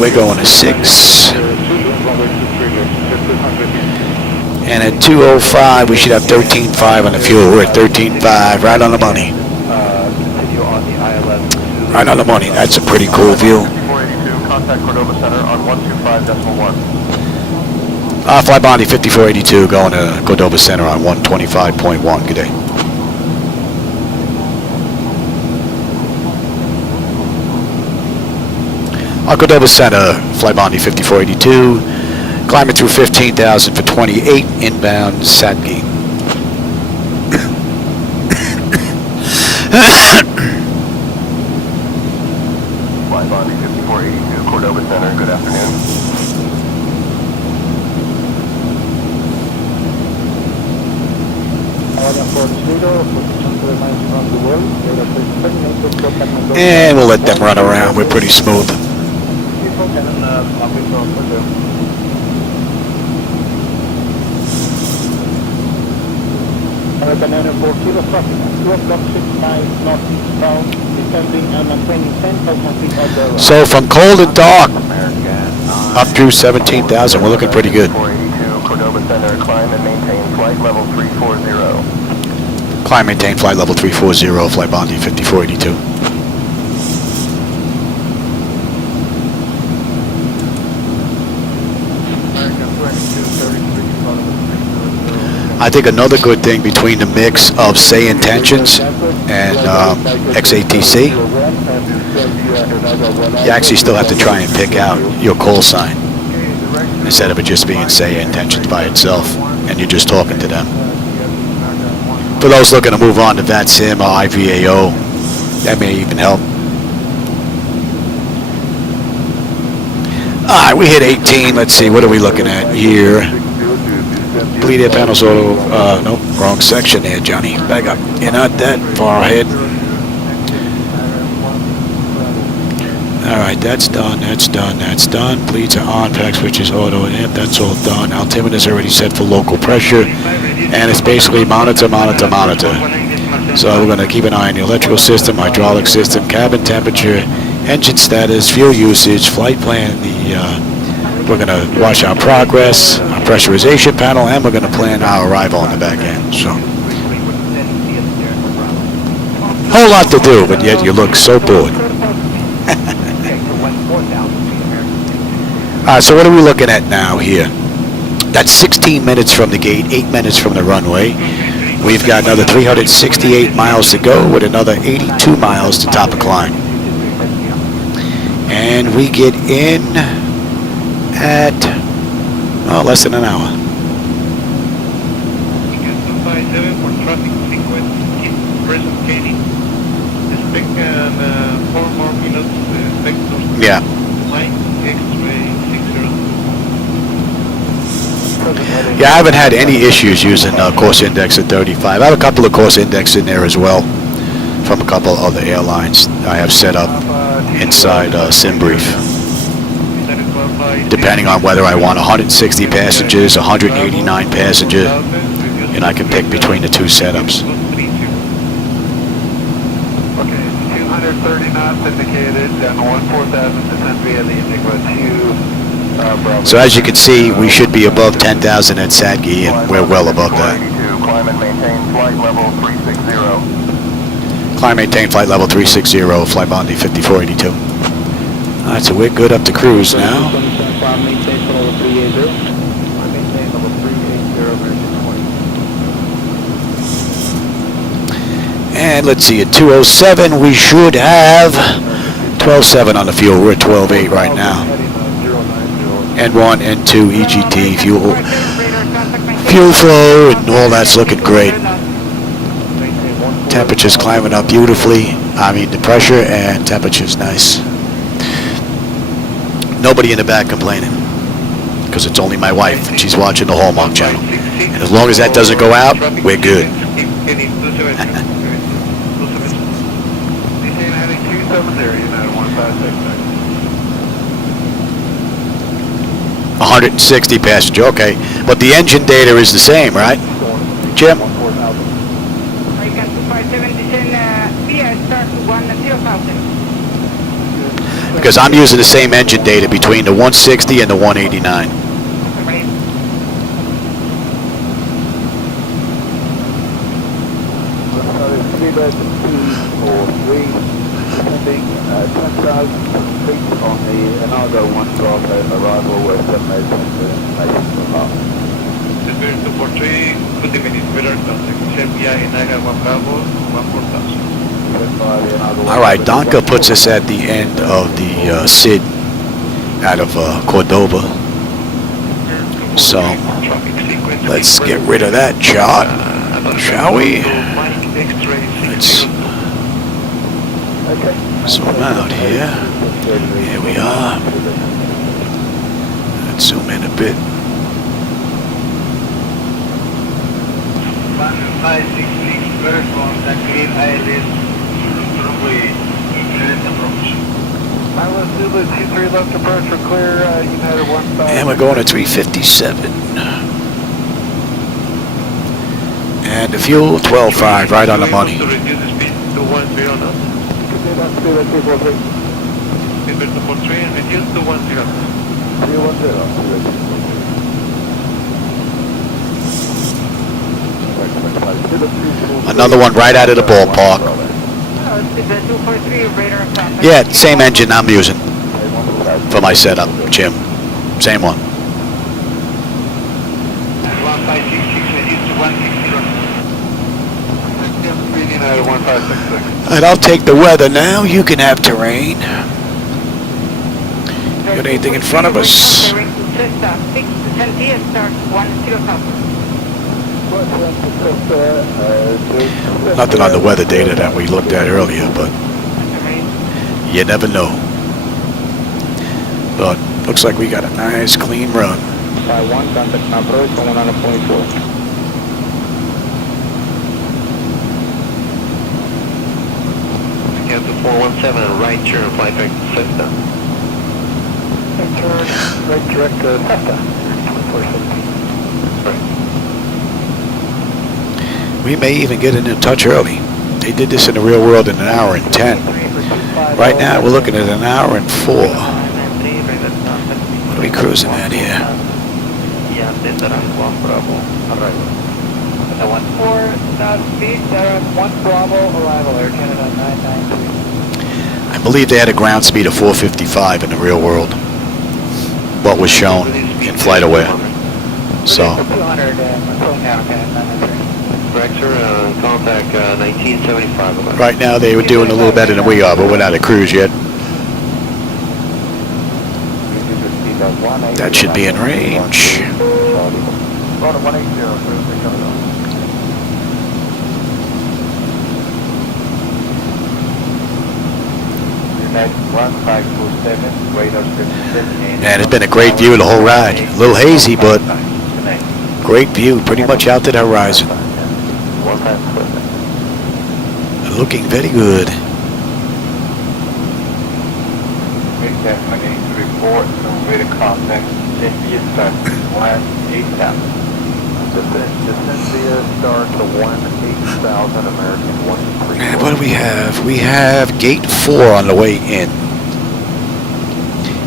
we're going to 6. And at 2:05, we should have 13.5 on the fuel. We're at 13.5, right on the money. Right on the money. That's a pretty cool view. 5482, contact Cordoba Center on 125.1. FlyBondi 5482 going to Cordoba Center on 125.1. Good day. Cordoba Center, FlyBondi 5482, climbing through 15,000 for 28 inbound SATG. FlyBondi 5482, Cordoba Center, good afternoon. And we'll let them run around. We're pretty smooth. So from cold and dark up through 17,000, we're looking pretty good. Cordoba Center, climb and maintain flight level 340. Climb, maintain flight level 340, FlyBondi 5482. I think another good thing between the mix of SayIntentions and XATC, you actually still have to try and pick out your call sign instead of it just being SayIntentions by itself and you're just talking to them. For those looking to move on to VATSIM or IVAO, that may even help. Alright, we hit 18. Let's see, what are we looking at here? Bleed air panels auto, nope, wrong section there, Johnny. Back up. You're not that far ahead. Alright, that's done, that's done, that's done. Bleeds are on, pack switches auto, yep, that's all done. Altimeter's already set for local pressure. And it's basically monitor, monitor, monitor. So we're going to keep an eye on the electrical system, hydraulic system, cabin temperature, engine status, fuel usage, flight plan. We're going to watch our progress, our pressurization panel, and we're going to plan our arrival on the back end. So, whole lot to do, but yet you look so bored. So what are we looking at now here? That's 16 minutes from the gate, 8 minutes from the runway. We've got another 368 miles to go with another 82 miles to top a climb. And we get in at, well, less than an hour. Yeah. Yeah, I haven't had any issues using course index at 35. I have a couple of course index in there as well from a couple other airlines I have set up inside SimBrief. Depending on whether I want 160 passengers, 189 passenger, and I can pick between the two setups. Okay, 230 knots indicated, down to 14,000, descent via the Enigma 2. So as you can see, we should be above 10,000 at SATG, and we're well above that. Climb and maintain flight level 360. Climb, maintain flight level 360, FlyBondi 5482. Alright, so we're good up to cruise now. And let's see, at 207, we should have 12.7 on the fuel. We're at 12.8 right now. N1, N2, EGT, fuel flow, and all that's looking great. Temperature's climbing up beautifully. I mean, the pressure and temperature's nice. Nobody in the back complaining, because it's only my wife, and she's watching the Hallmark Channel. And as long as that doesn't go out, we're good. 160 passenger, okay. But the engine data is the same, right? Jim? Because I'm using the same engine data between the 160 and the 189. Descending 10,000 feet on the Inago 1 Bravo arrival with 243, 20 minutes better contact. Serbia, Inaga 1 Bravo, 14,000. All right, Donka puts us at the end of the SID out of Cordoba. So let's get rid of that chart, shall we? Let's zoom out here. Here we are. Let's zoom in a bit. 1566, better contact, green island, runway, United approach. Island Zulu 23 left approach for clear, United 15. And we're going to 357. And the fuel, 12.5, right on the money. To reduce the speed to 10 knots. Speed to 43 and reduce to 10. 310. Another one right out of the ballpark. Yeah, same engine I'm using for my setup, Jim. Same one. 1566, reduce to 160. And I'll take the weather now. You can have terrain. Got anything in front of us? Nothing on the weather data that we looked at earlier, but you never know. But looks like we got a nice clean run. By 1 contact now approach from 100.4. Cancel 417 and right turn, flight direct SACO. Right direct to SACO. 2417. We may even get in touch early. They did this in the real world in an hour and 10. Right now we're looking at an hour and 4. What are we cruising at here? At 14,000 feet, they're at 1 Bravo, arrival, Air Canada 993. I believe they had a ground speed of 455 in the real world. What was shown in FlightAware. So. 200, pulling out, okay, 993. Rector, contact 1975. Right now they were doing a little better than we are, but we're not at cruise yet. That should be in range. And it's been a great view the whole ride. A little hazy, but great view, pretty much out to the horizon. Looking very good. Report with a contact Cynthia start 180,000. Cynthia start to 180,000 American 134. And what do we have? We have gate 4 on the way in.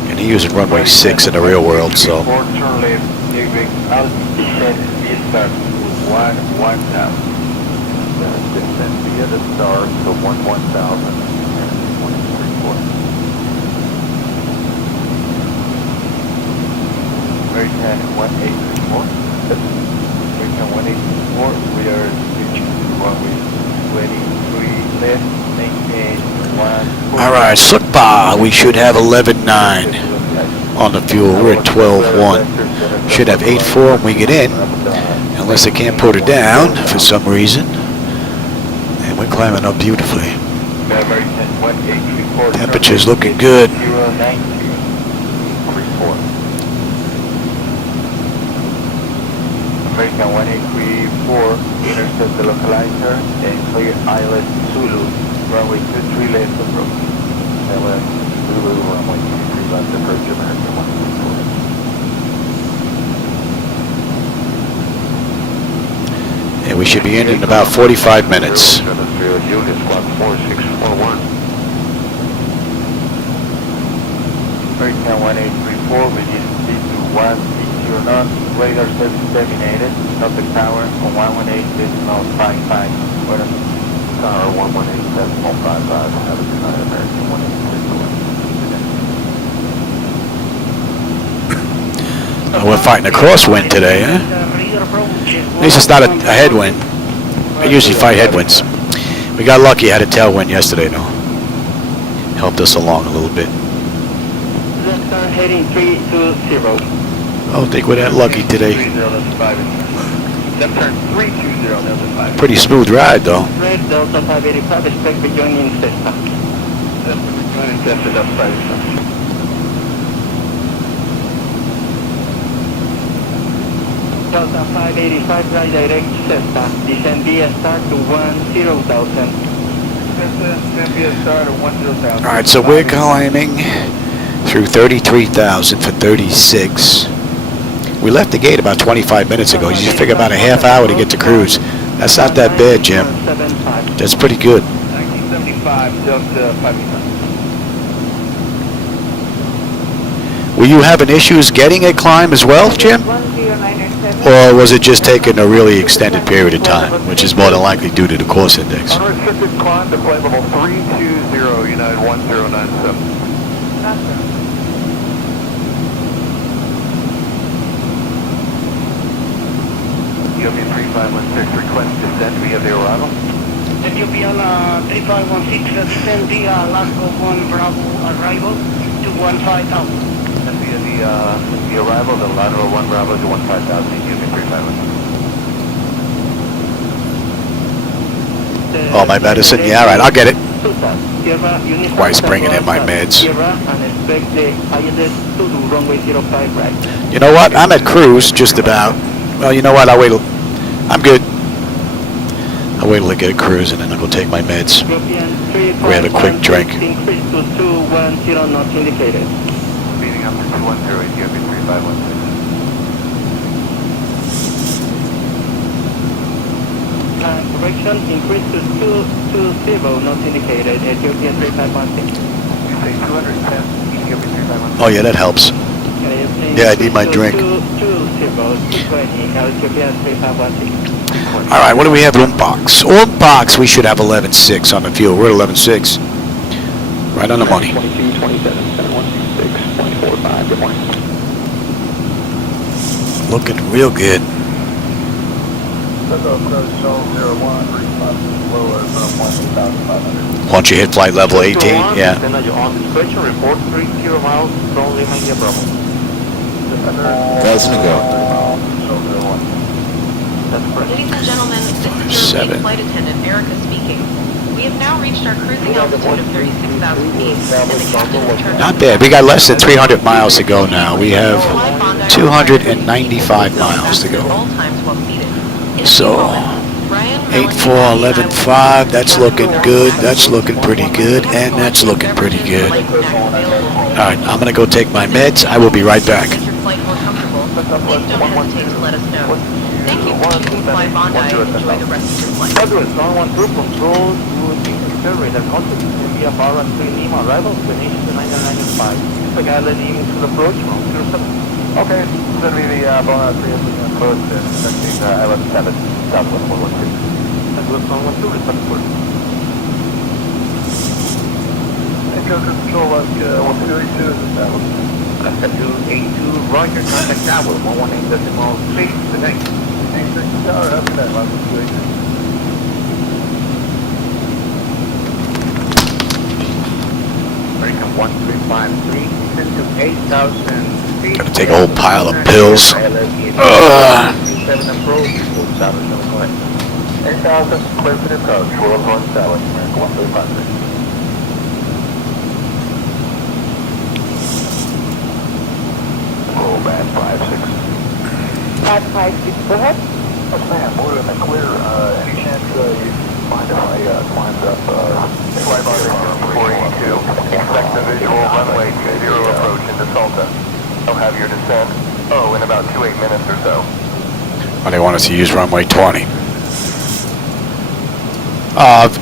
And he's using runway 6 in the real world, so. Report turn left, giving altitude Cynthia start to 110,000. Cynthia to start to 110,000. American 1834. American 184. We are reaching runway 23 left, maintain 1. All right, Sukba, we should have 11.9 on the fuel. We're at 12.1. Should have 8.4 when we get in, unless they can't put it down for some reason. And we're climbing up beautifully. Temperature's looking good. American 1834, intercept the localizer and clear islet Zulu, runway 23 left approach. Islet Zulu, runway 23 left approach, American 134. And we should be in about 45 minutes. Unit squad 4641. American 1834, which is C2160 knots, radar service terminated, contact tower on 118.55. Tower 118.55, have a good night, American 1864. We're fighting a crosswind today, eh? At least it's not a headwind. I usually fight headwinds. We got lucky, had a tailwind yesterday, though. Helped us along a little bit. Left turn heading 320. I don't think we're that lucky today. Left turn 320, Delta 5. Pretty smooth ride, though. Red Delta 585, expect rejoining Cessna. Joining Cessna, Delta 585. Delta 585, right direct Cessna. Descend via start to 10,000. Descend via start at 10,000. Alright, so we're climbing through 33,000 for 36. We left the gate about 25 minutes ago. You figure about a half hour to get to cruise. That's not that bad, Jim. That's pretty good. 1975, Delta 585. Were you having issues getting a climb as well, Jim? Or was it just taking a really extended period of time, which is more than likely due to the course index? Unrestricted climb to flight level 320, United 1097. Ethiopian 3516, request descent via the arrival. Ethiopian 3516, descend via Alaska 1 Bravo arrival to 15,000. And via the arrival, the lateral 1 Bravo to 15,000, Ethiopian 3516. Oh, my medicine? Yeah, all right, I'll get it. Wife's bringing in my meds. You know what? I'm at cruise, just about. Well, you know what? I'll wait till... I'm good. I'll wait till I get a cruise, and then I'll go take my meds. Grab a quick drink. Increase to 210 not indicated. Speeding up to 210, Ethiopian 3516. Correction, increase to 220 not indicated, Ethiopian 3516. You say 210, Ethiopian 3516. Oh, yeah, that helps. Yeah, I need my drink. All right, what do we have? Box. Box, we should have 11.6 on the fuel. We're at 11.6. Right on the money. 22, 27, 7166, 145, good morning. Looking real good. Once you hit flight level 18, yeah. On discretion, report 30 miles from Lima, Bravo. That's a go. Ladies and gentlemen, this is your lead flight attendant, Erica speaking. We have now reached our cruising altitude of 36,000 feet, and the captain has turned... Not bad. We got less than 300 miles to go now. We have 295 miles to go. So, 84115, that's looking good. That's looking pretty good. And that's looking pretty good. Alright, I'm going to go take my meds. I will be right back. Please don't hesitate to let us know. Thank you for choosing FlyBondi and enjoy the rest of your flight. Fabulous, 912 control, you will be considered radar contact via bar and 3 Lima arrival, destination to 995. The guy letting you to the approach from 07. Okay, it's going to be the bar 3 approach and expecting ILS 7, Southwest 112. Southwest 112, respectful. Echo control, 132 is established. Latitude 82, Roger, contact tower, 118.3, good night. Tower, after that, latitude 82. American 1353, descend to 8,000 feet. Gotta take a whole pile of pills. 7 approach, 8,000, clear for the approach, 401 South, American 1353. 556, go ahead. Yes, ma'am, we're in the clear. Any chance you mind if I climbed up FlyBondi 5482? Expect the visual runway 20 approach into Salta. I'll have your descent, in about 2-8 minutes or so. Oh, they want us to use runway 20.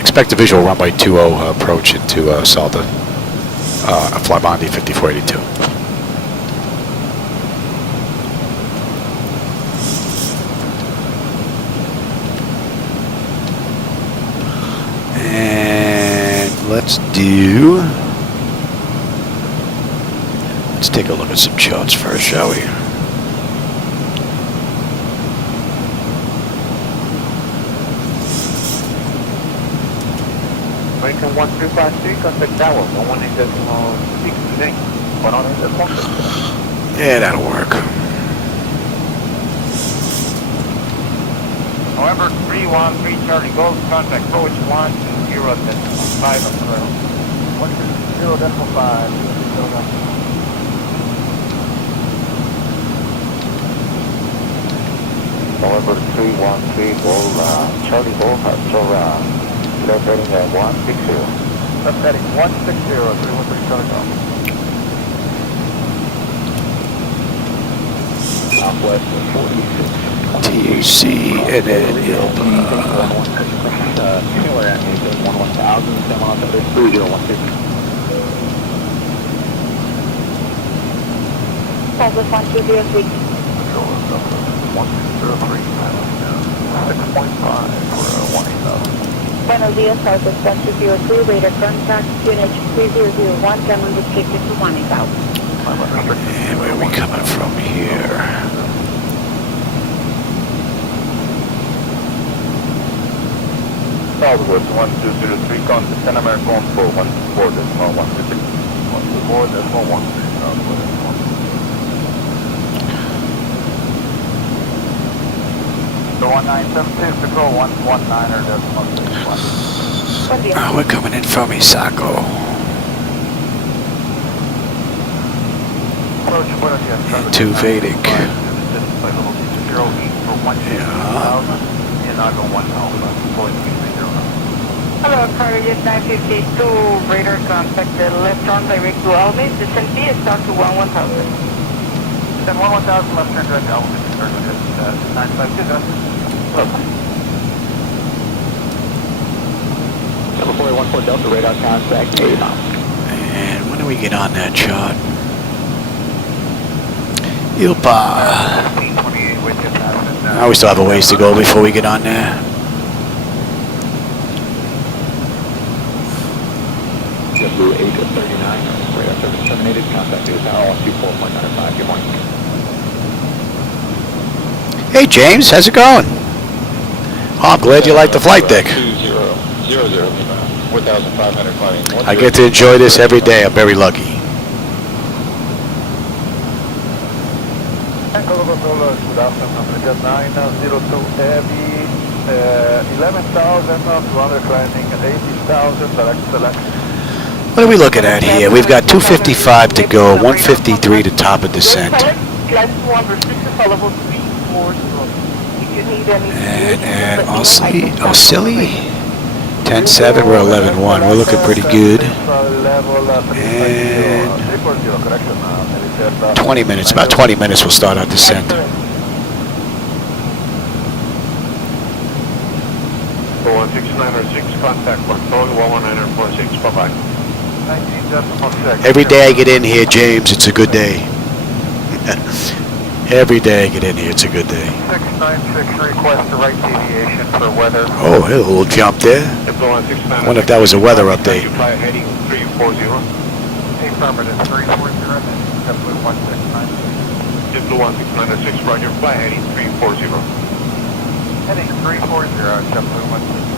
Expect a visual runway 20 approach into Salta. FlyBondi 5482. Let's take a look at some charts first, shall we? American 1353, contact tower, 118.6 today. 118.6. Yeah, that'll work. November 313 Charlie Golf, contact approach 120.5 on the ground. 120.5. November 313 Charlie Golf, left heading at 160. Left heading 160, 313 Charlie Golf. Southwest 46. TC and then Anywhere at anything, 11,000, 3016. Southwest 1203. 103, 6.5 for 18000. Buenos dias, Southwest 1203, radar contact, QNH 3001, Cameron restricted to 18000. and where are we coming from here? Southwest 1203, contact Pan American 414.126. 124.126, Southwest. 1972, control 119.6. We're coming in from SACO. Into Vedic. Hello, Courier 952, radar contact, left on direct to Almes, descent B is down to 11,000. Then 11,000 left turn direct to Almes, 952. 7414 Delta radar contact, 8 knots. And when do we get on that chart? Ilpa. 1528 with you. Now we still have a ways to go before we get on there. JetBlue 839, radar service terminated, contact is now 124.95, good morning. Hey James, how's it going? Oh, I'm glad you like the flight deck. 2000, 4,500 climbing. I get to enjoy this every day. I'm very lucky. Good afternoon, Jet 902 Heavy, 11,200 climbing, 80,000 direct select. What are we looking at here? We've got 255 to go, 153 to top of descent. And Oscilli, 10-7, we're 11-1. We're looking pretty good. And 20 minutes, about 20 minutes we'll start our descent. 41906, contact Bartolo, 11946, bye-bye. Every day I get in here, James, it's a good day. Every day I get in here, it's a good day. 696, request the right deviation for weather. Oh, a little jump there. I wonder if that was a weather update. Flight heading 340. Affirmative 340, then JetBlue 169. JetBlue 1696, roger, flight heading 340. Heading 340, JetBlue 169.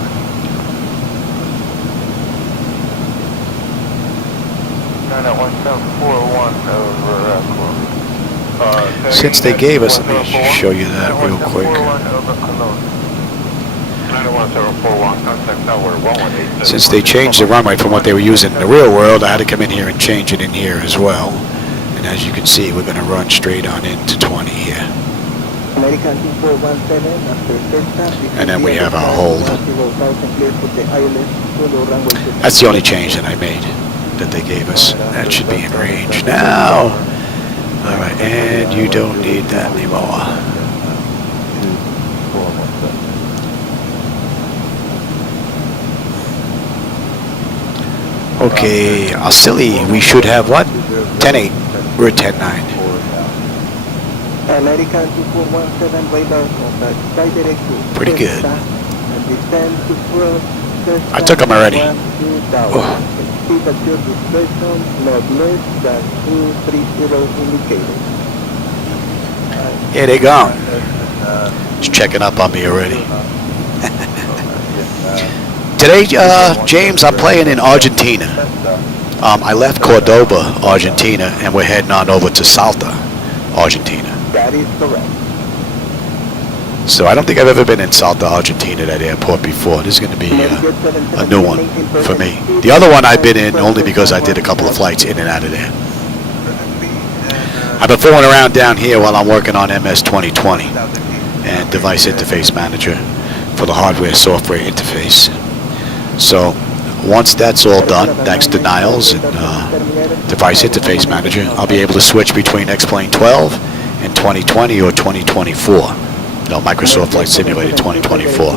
At 1741 over Since they gave us, let me show you that real quick. Since they changed the runway from what they were using in the real world, I had to come in here and change it in here as well. And as you can see, we're going to run straight on into 20 here. And then we have our hold. That's the only change that I made, that they gave us. That should be in range now. All right, and you don't need that anymore. Okay, Oscilli, we should have what? 10-8. We're at 10-9. American 2417 radar contact, flight direct to Pretty good. and descend to I took them already. Oh. Speed at your discretion, not less than 230 indicated. Yeah, they gone. Just checking up on me already. Today, James, I'm playing in Argentina. I left Cordoba, Argentina, and we're heading on over to Salta, Argentina. That is correct. So I don't think I've ever been in Salta, Argentina, that airport before. This is going to be a new one for me. The other one I've been in only because I did a couple of flights in and out of there. I've been fooling around down here while I'm working on MS 2020 and Device Interface Manager for the hardware-software interface. So once that's all done, thanks to Niles and Device Interface Manager, I'll be able to switch between X-Plane 12 and 2020 or 2024. No, Microsoft Flight Simulator 2024,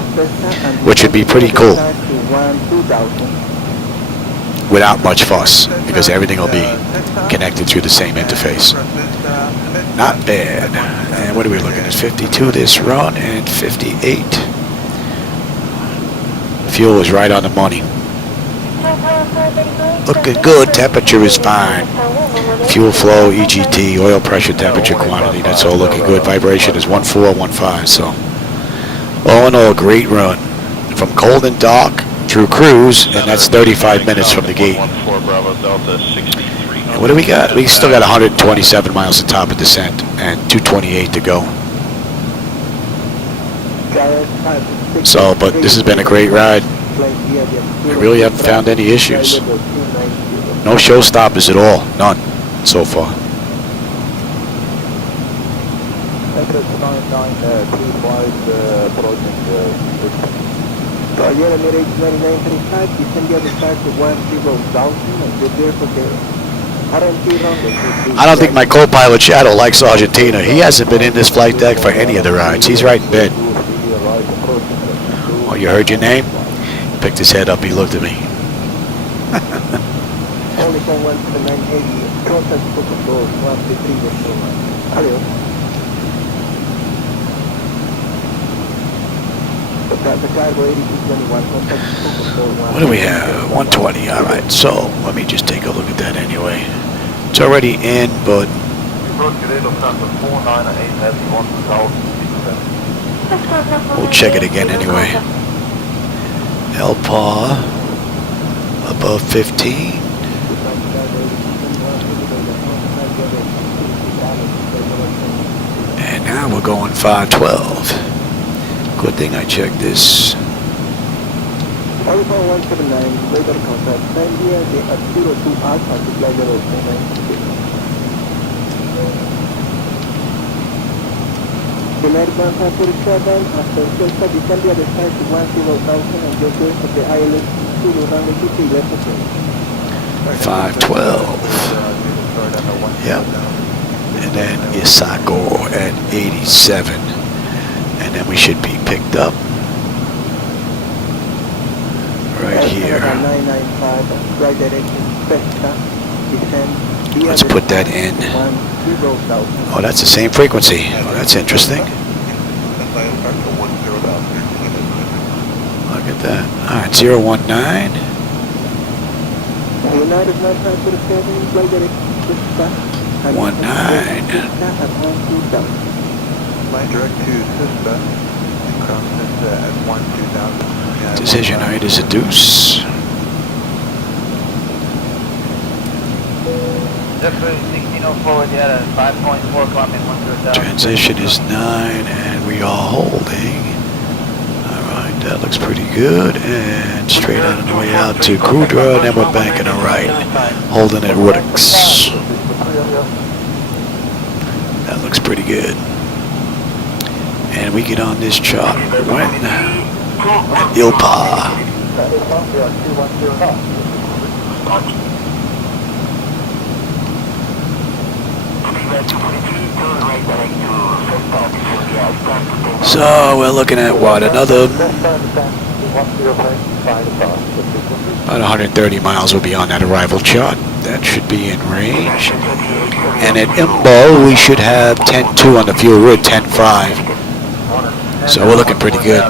which would be pretty cool without much fuss, because everything will be connected through the same interface. Not bad. And what are we looking at? 52 this run and 58. Fuel is right on the money. Looking good. Temperature is fine. Fuel flow, EGT, oil pressure, temperature, quantity, that's all looking good. Vibration is 1415, so all in all, great run. From cold and dark through cruise, and that's 35 minutes from the gate. And what do we got? We still got 127 miles of top of descent and 228 to go. So, but this has been a great ride. We really haven't found any issues. No showstoppers at all. None so far. I don't think my co-pilot Shadow likes Argentina. He hasn't been in this flight deck for any of the rides. He's right in bed. Oh, you heard your name? He picked his head up. He looked at me. What do we have? 120. All right. So let me just take a look at that anyway. It's already in, but we'll check it again anyway. LPAW above 15. And now we're going 512. Good thing I checked this. Yep. And then SACO at 87. And then we should be picked up right here. Let's put that in. Oh, that's the same frequency. Oh, that's interesting. Look at that. All right, 019. Line direct to Siska, and cross Siska at 12,000. Decision height is a deuce. Transition is 9, and we are holding. Alright, that looks pretty good. And straight out on the way out to Cockpit, and then we're banking a right. Holding at Woodix. That looks pretty good. And we get on this chart right now at Ilpa. So we're looking at what, another about 130 miles will be on that arrival chart. That should be in range. And at Imbo we should have 10.2 on the fuel grid, 10.5. So we're looking pretty good.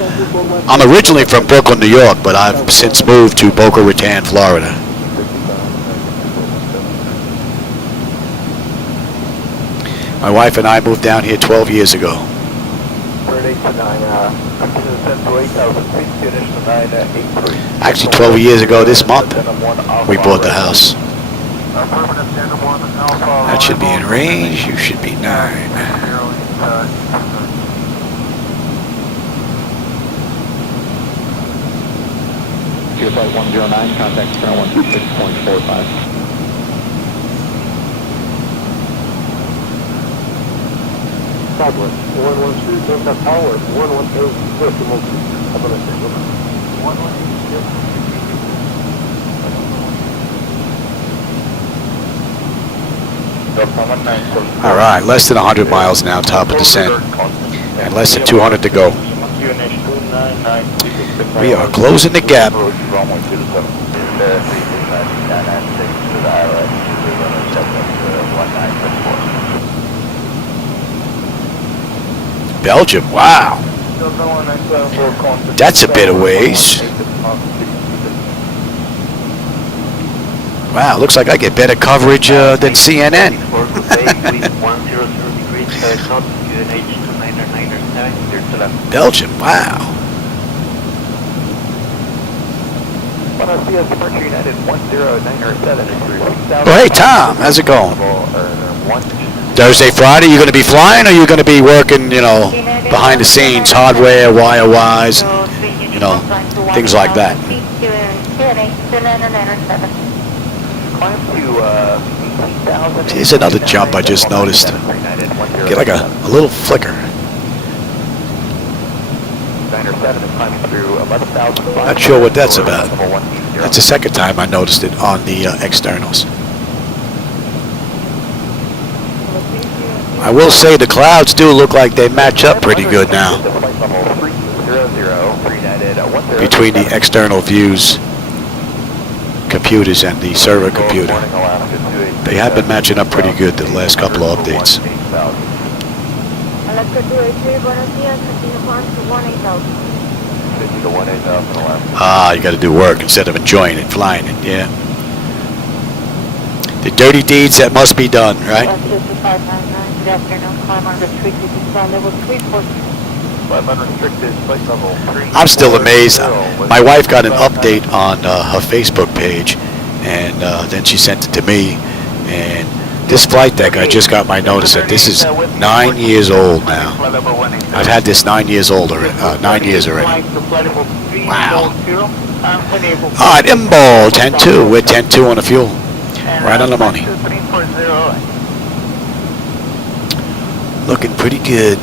I'm originally from Brooklyn, New York, but I've since moved to Boca Raton, Florida. My wife and I moved down here 12 years ago. Actually, 12 years ago this month, we bought the house. That should be in range. You should be 9. Flight 109, contact Channel 126.45. Southwest, 112, contact power, 118, decimal 118. All right, less than 100 miles now, top of descent, and less than 200 to go. We are closing the gap. Belgium, wow. That's a bit of ways. Wow, looks like I get better coverage than CNN. Belgium, wow. Oh, hey, Tom, how's it going? Thursday, Friday, you going to be flying, or you going to be working, you know, behind the scenes, hardware, wire-wise, you know, things like that? Here's another jump I just noticed. Get like a little flicker. Not sure what that's about. That's the second time I noticed it on the externals. I will say the clouds do look like they match up pretty good now between the external views computers and the server computer. They have been matching up pretty good the last couple of updates. Ah, you got to do work instead of enjoying it, flying it, yeah. The dirty deeds that must be done, right? I'm still amazed. My wife got an update on her Facebook page, and then she sent it to me. And this flight deck, I just got my notice that this is 9 years old now. I've had this 9 years already. Wow. All right, Imball, 10-2. We're 10-2 on the fuel. Right on the money. Looking pretty good.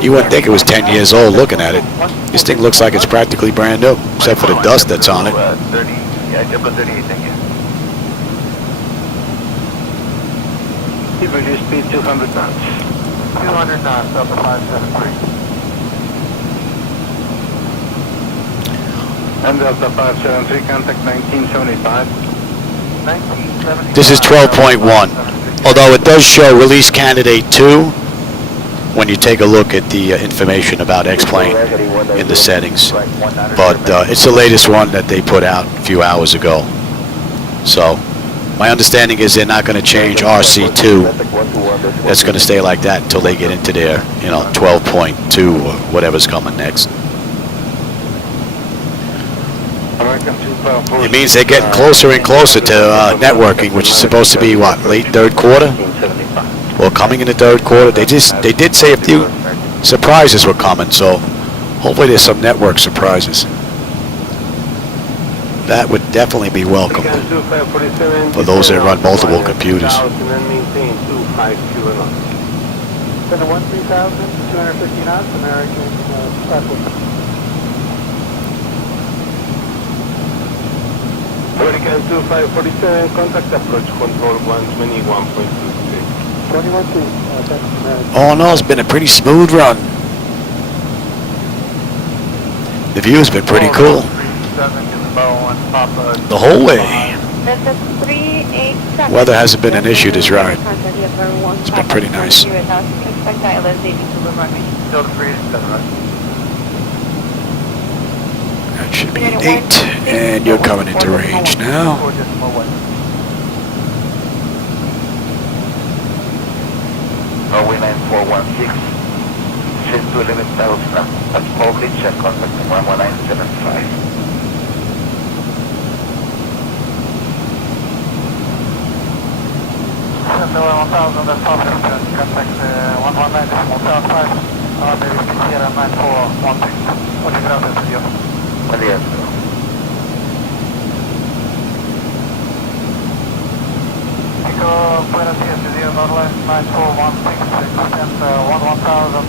You wouldn't think it was 10 years old looking at it. This thing looks like it's practically brand new, except for the dust that's on it. Reduce speed 200 knots. 200 knots, Delta 573. And Delta 573, contact 1975. This is 12.1. Although it does show release candidate 2 when you take a look at the information about X-Plane in the settings. But it's the latest one that they put out a few hours ago. So my understanding is they're not going to change RC2. That's going to stay like that until they get into their, 12.2 or whatever's coming next. It means they're getting closer and closer to networking, which is supposed to be, what, late third quarter? Well, coming in the third quarter. They did say a few surprises were coming, so hopefully there's some network surprises. That would definitely be welcome for those that run multiple computers. American 2547, contact approach control 121.26. 21.2, all in all, it's been a pretty smooth run. The view's been pretty cool. The whole way. Weather hasn't been an issue this ride. It's been pretty nice. That should be an 8, and you're coming into range now. Runway 9416, shift to limit Salta, at Mobley, check contact 11975. Number 1000, that's contact 11975, maybe Sierra 9416. What do you got with you? Buen día. Buenos días, Zibo, Northwest 94166, and 1000,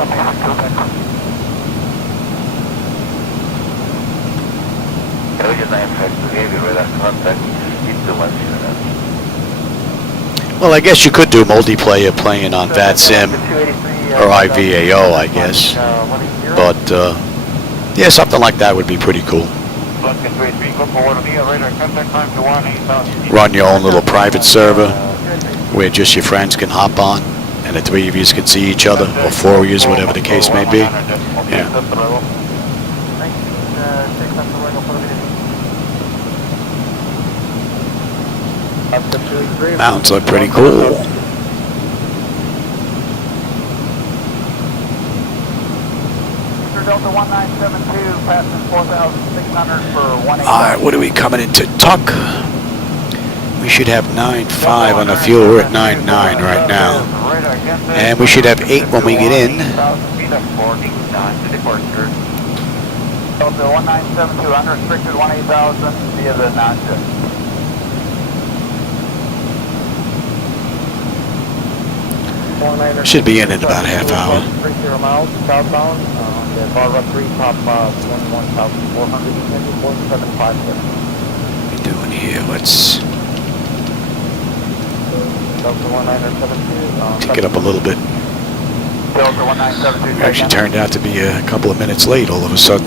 amazing Quebec. Area 95 behavior radar contact, into 109. Well, I guess you could do multiplayer playing on VATSIM or IVAO, I guess. But, yeah, something like that would be pretty cool. Run your own little private server where just your friends can hop on and the 3 of you can see each other, or 4 of you, whatever the case may be. Yeah. Mountains look pretty cool. Delta 1972, passing 4,600 for 180. Alright, what are we coming into? Tuck. We should have 9.5 on the fuel. We're at 9.9 right now. And we should have 8 when we get in. Delta 1972, unrestricted 18,000 via the non-jet. Should be in about a half hour. 30 miles southbound. Barra 3, top 21,400, 4757. What are we doing here? Let's kick it up a little bit. We actually turned out to be a couple of minutes late all of a sudden.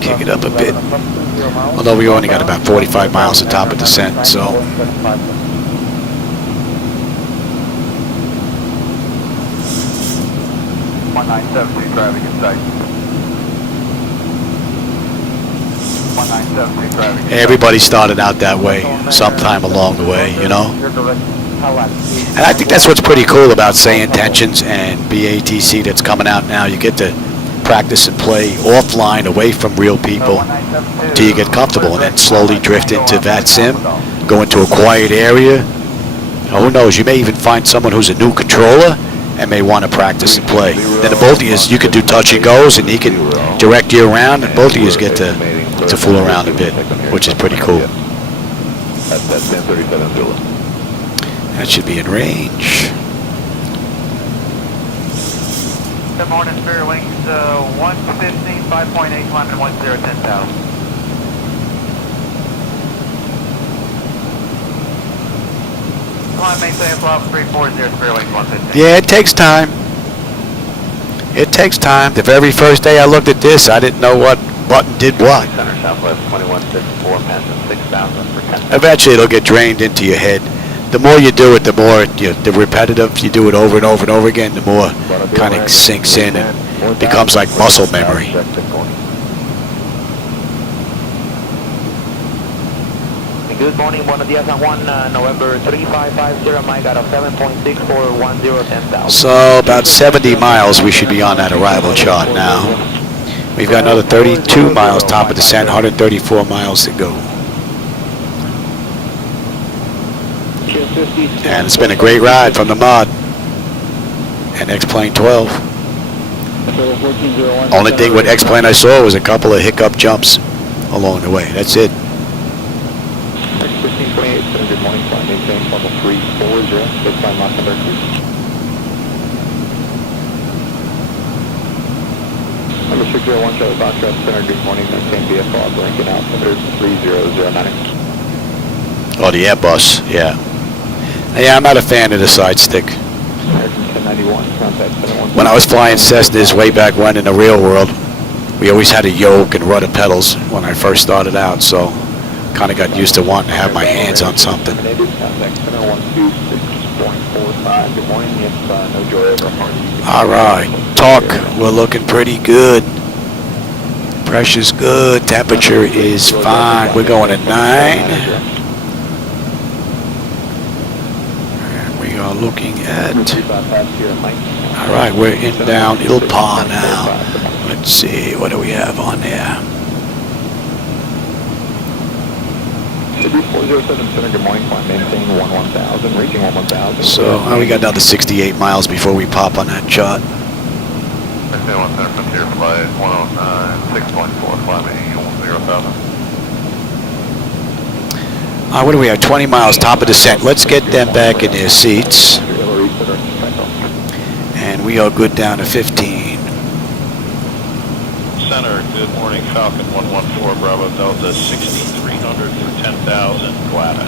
Kick it up a bit. Although we only got about 45 miles to top of descent, so. 1972 driving in sight. 1972 driving in sight. Everybody started out that way sometime along the way, you know. And I think that's what's pretty cool about SayIntentions and BATC that's coming out now. You get to practice and play offline, away from real people, till you get comfortable, and then slowly drift into VATSIM, go into a quiet area. Who knows, you may even find someone who's a new controller and may want to practice and play. Then the both of you, you can do touch and goes, and he can direct you around, and both of you get to fool around a bit, which is pretty cool. That should be in range. Good morning, Spirit Wings, 115, 5.8, 10,000. Yeah, it takes time. It takes time. The very first day I looked at this, I didn't know what button did what. Eventually it'll get drained into your head. The more you do it, the more the repetitive, you do it over and over and over again, the more kind of sinks in and becomes like muscle memory. Good morning, buenos días, San Juan, November 3550, Mike out of 7.6410, 10,000. So about 70 miles we should be on that arrival chart now. We've got another 32 miles top of descent, 134 miles to go. And it's been a great ride from the mod and X-Plane 12. Only thing with X-Plane I saw was a couple of hiccup jumps along the way. That's it. 1528, good morning, flight maintain level 340, good time, Mockingbird. Number 601, Charlie Foxtrot Center, good morning, maintain VFR, blinking out, number 3009. Oh, the Airbus, yeah. Yeah, I'm not a fan of the side stick. When I was flying Cessnas way back when in the real world, we always had a yoke and rudder pedals when I first started out, so kind of got used to wanting to have my hands on something. Good morning. If no joy over All right, talk. We're looking pretty good. Pressure's good. Temperature is fine. We're going at 9. And we are looking at... All right, we're in down Ilpa now. Let's see, what do we have on there? 407 Center, good morning. Climb maintain 11,000, reaching 11,000. So we got another 68 miles before we pop on that chart. Maintain 1 Center, Frontier Flight 109, 6.4, climb 10,000. What do we have? 20 miles, top of descent. Let's get them back in their seats. And we are good down to 15. Center, good morning. Falcon 114, Bravo Delta, 6,300 for 10,000, Guada.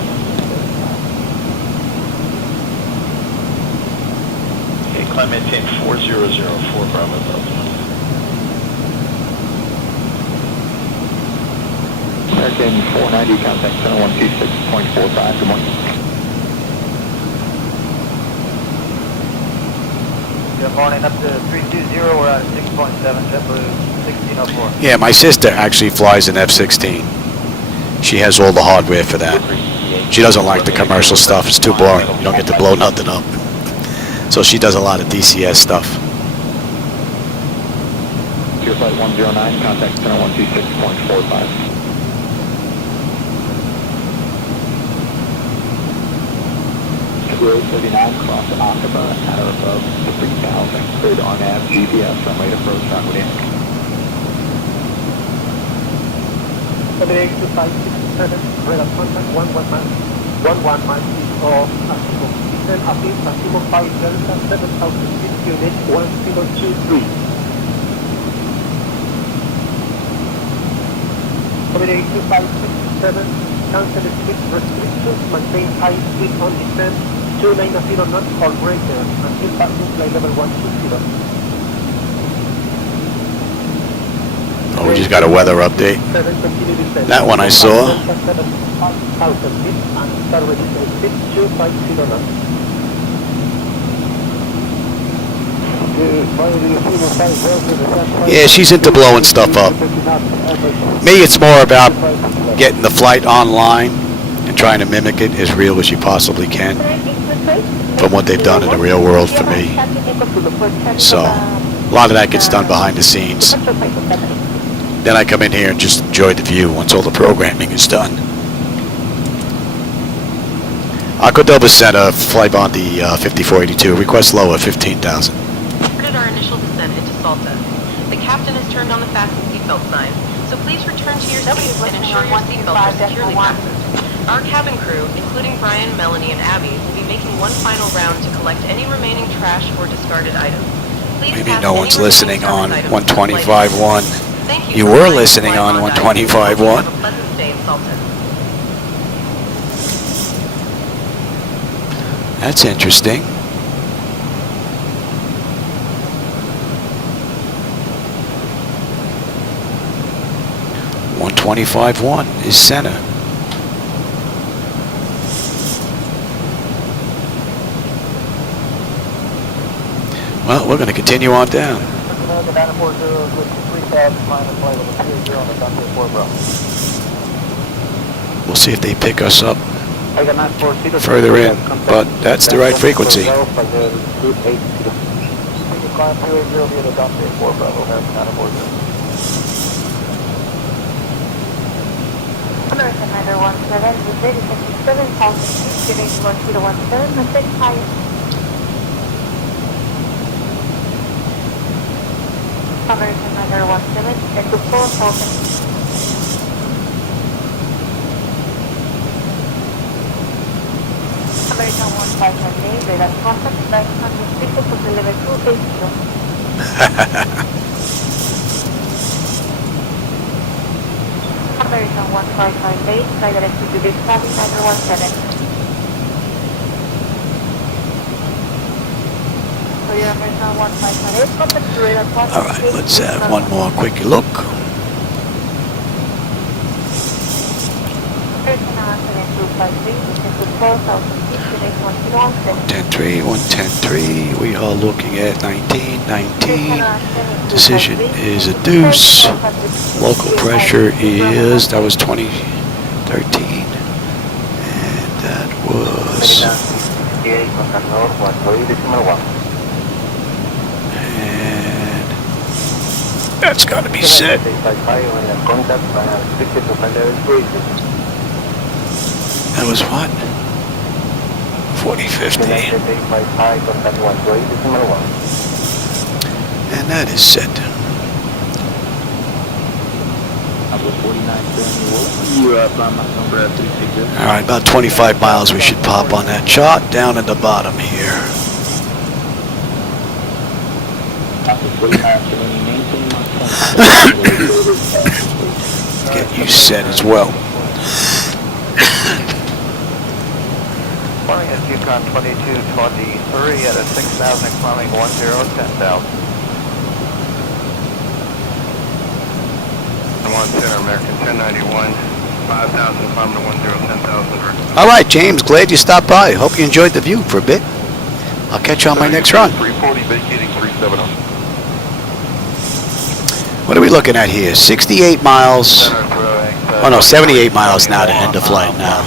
Okay, climb maintain 4004, Bravo Delta. American 490, contact center 126.45, good morning. Good morning, up to 320, we're at 6.7, JetBlue 1604. Yeah, my sister actually flies an F-16. She has all the hardware for that. She doesn't like the commercial stuff. It's too boring. You don't get to blow nothing up. So she does a lot of DCS stuff. Pure Flight 109, contact center 126.45. Road 39, cross Aqaba, at or above 3,000. Grid on nav, GPS, runway to approach, runway in. 782-567, radar contact 11 miles east of Asibo. Descend uphill, Asibo 5 Delta, 7,000 feet, unit 1023. 782-567, cancel speed restrictions, maintain high speed on descent. 290 knots or greater until passing flight level 120. Oh, we just got a weather update. That one I saw. Yeah, she's into blowing stuff up. Me, it's more about getting the flight online and trying to mimic it as real as you possibly can from what they've done in the real world for me. So a lot of that gets done behind the scenes. Then I come in here and just enjoy the view once all the programming is done. Cordoba Center, FlyBondi 5482, request lower 15,000. Started our initial descent into Salta. The captain has turned on the fasten seatbelt sign, so please return to your seats and ensure your seatbelts are securely fastened. Our cabin crew, including Brian, Melanie, and Abby, will be making one final round to collect any remaining trash or discarded items. Please Maybe pass no any one's remaining listening on service items to 125.1. Thank You for were flying listening on FlyBondi. 125.1. Have a pleasant stay in Salta. That's interesting. .125.1 is center. Well, we're going to continue on down. We'll see if they pick us up further in, but that's the right frequency. American 917, with ladies at 7,000 feet, unit 1017, maintain high. American 917, at 4,000. American 1598, radar contact, 900 feet to the level 280. American 1598, flight directed to this cabin 917. So your American 1598, contact to radar contact. All right, let's have one more quick look. American 7253, 110.3, 110.3. We are looking at 19.19. Decision is a deuce. Local pressure is, that was 2013. And that was... And that's got to be set. That was what? 4050. And that is set. Alright, about 25 miles we should pop on that chart down at the bottom here. Get you set as well. Flying at Yukon 2223 at a 6,000 climbing 10, 10,000. 110 American 1091, 5,000 climbing 10, 10,000. All right, James, glad you stopped by. Hope you enjoyed the view for a bit. I'll catch you on my next run. 340, vacating 370. What are we looking at here? 68 miles. Oh no, 78 miles now to end the flight now.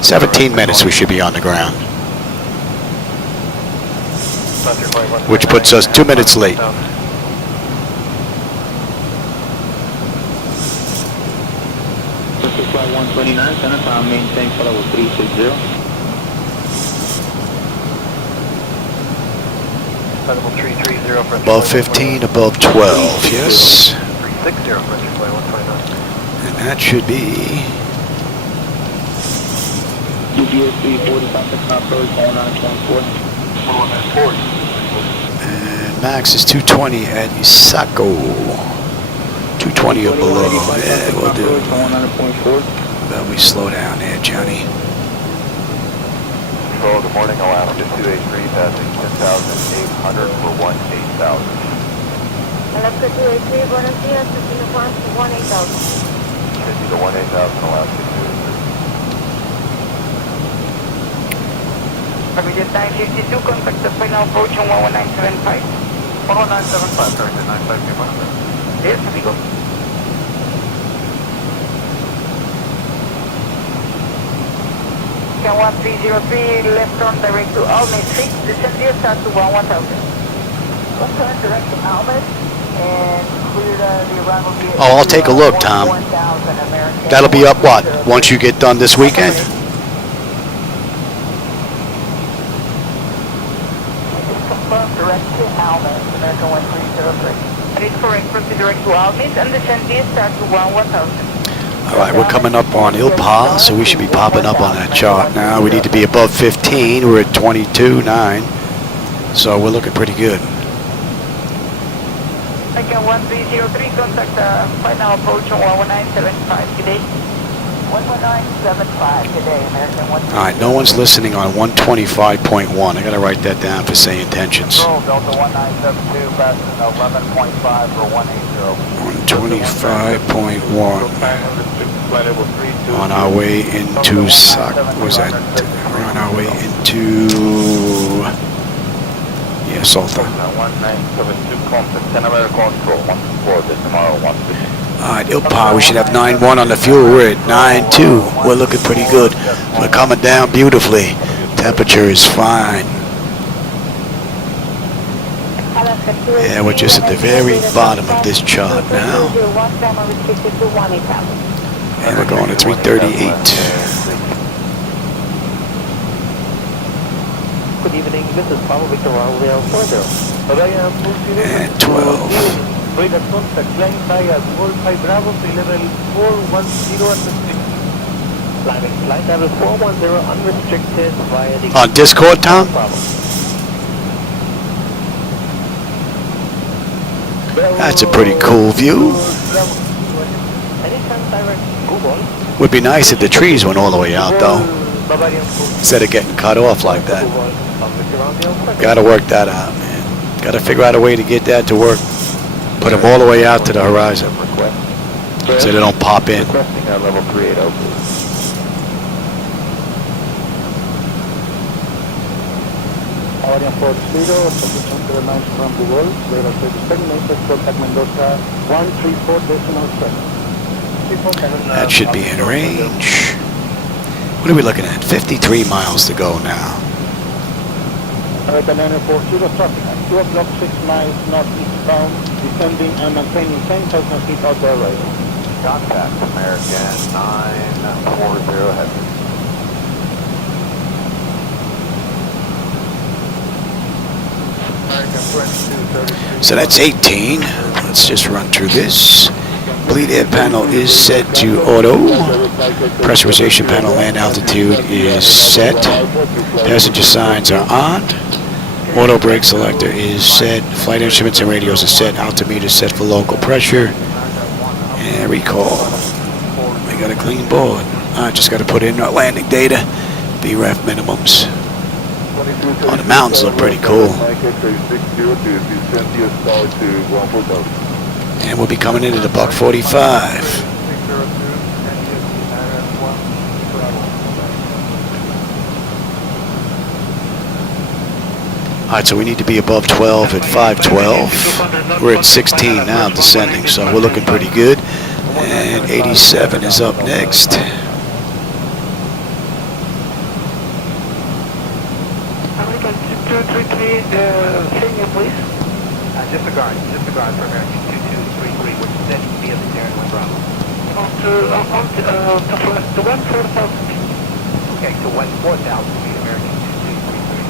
17 minutes we should be on the ground. Which puts us 2 minutes late. Flight 129, center time, maintain follow 360. Above 15, above 12, yes. 360 for flight 129. And that should be... And max is 220 at SACO. 220 or below. Yeah, we'll do. But we slow down there, Johnny. Control, good morning, Alaska 283, passing 10,800 for 18,000. Alaska 283, buenos días, Casino Farms to 18,000. 50 to 18,000, Alaska 283. Roger 952, contact the final approach on 11975. 11975, correct, 952. Yes, amigo. Can 1303, left turn direct to Almed Street, descend here, start to 1000. Left turn direct to Almed, and clear the arrival gate. Oh, I'll take a look, Tom. That'll be up what? Once you get done this weekend? Confirm direct to Almed, American 1303. That is correct, proceed direct to Almed, and descend here, start to 1000. Alright, we're coming up on Ilpa, so we should be popping up on that chart now. We need to be above 15. We're at 22.9. So we're looking pretty good. Again, 1303, contact final approach on 11975 today. 11975 today, American 1. Alright, no one's listening on 125.1. I gotta write that down for SayIntentions. Delta 1972, passing 11.5 for 180. 125.1. On our way into was that? We're on our way into Salta. 1972, contact 10 American control, 124, tomorrow 150. Alright, Ilpa, we should have 9.1 on the fuel. We're at 9.2. We're looking pretty good. We're coming down beautifully. Temperature is fine. Yeah, we're just at the very bottom of this chart now. And we're going to 338. Good evening, this is Papa Victor Runway further. And 12. Radar contact, flying high at 45 Bravo to level 410 unrestricted. Climbing flight level 410 unrestricted via the... On Discord, Tom? That's a pretty cool view. Would be nice if the trees went all the way out, though, instead of getting cut off like that. Gotta work that out, man. Gotta figure out a way to get that to work. Put them all the way out to the horizon, so they don't pop in. Hawaiian 40, position to the 9 from Google, radar service terminated, contact Mendoza 134.7. That should be in range. What are we looking at? 53 miles to go now. American 940 traffic at 2 o'clock, 6 miles northeastbound, descending and maintaining 10,000 feet outdoor radar. Contact American 940 heavy. So that's 18. Let's just run through this. Bleed air panel is set to auto. Pressurization panel land altitude is set. Passenger signs are on. Auto brake selector is set. Flight instruments and radios are set. Altimeter set for local pressure. And recall. We got a clean board. I just got to put in our landing data. VRAF minimums. Oh, the mountains look pretty cool. And we'll be coming in at a buck 45. Alright, so we need to be above 12 at 512. We're at 16 now, descending, so we're looking pretty good. And 87 is up next. American 233, senior please. Disregard for American 2233, which is setting via the Darren Wind Bravo. To 1,4,000 feet. Okay, to 4,000 feet, American 2233.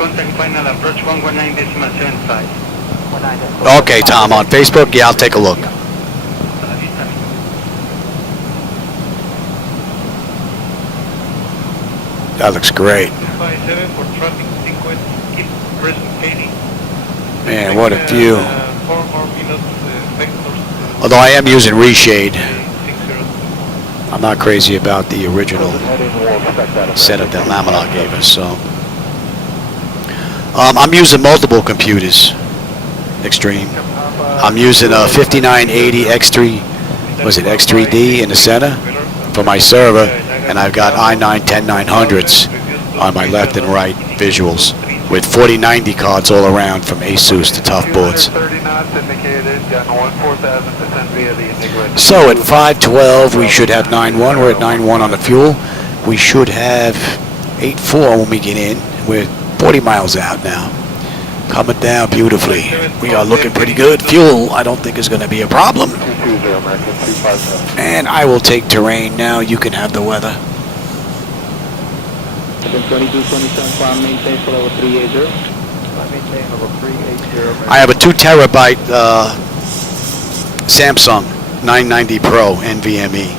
Contact final approach 119.75. Okay, Tom, on Facebook? Yeah, I'll take a look. That looks great. 57 for traffic sequence, keep present. Man, what a view. 4 more minutes, vectors. Although I am using reshade. I'm not crazy about the original setup that Laminat gave us, so. I'm using multiple computers, Extreme. I'm using a 5980 X3, was it X3D in the center for my server, and I've got i9 10900s on my left and right visuals with 4090 cards all around from Asus to tough boards. So at 512 we should have 9.1. We're at 9.1 on the fuel. We should have 8.4 when we get in. We're 40 miles out now. Coming down beautifully. We are looking pretty good. Fuel I don't think is going to be a problem. And I will take terrain now. You can have the weather. 2227, maintain for level 380. I have a 2 terabyte Samsung 990 Pro NVMe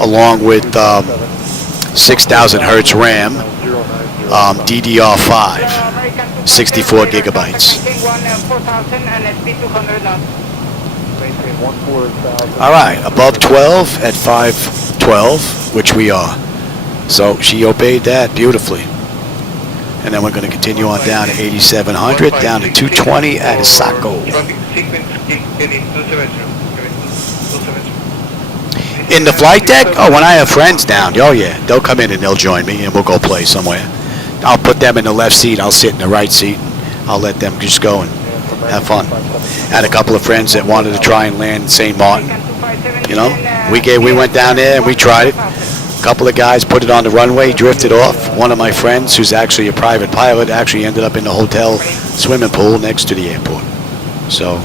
along with 6,000 hertz RAM, DDR5, 64 gigabytes. All right, above 12 at 512, which we are. So she obeyed that beautifully. And then we're going to continue on down to 8,700, down to 220 at SACO. In the flight deck? Oh, when I have friends down, oh yeah, they'll come in and they'll join me and we'll go play somewhere. I'll put them in the left seat, I'll sit in the right seat, and I'll let them just go and have fun. Had a couple of friends that wanted to try and land in St. Martin. You know, we went down there and we tried it. A couple of guys put it on the runway, drifted off. One of my friends, who's actually a private pilot, actually ended up in the hotel swimming pool next to the airport. So,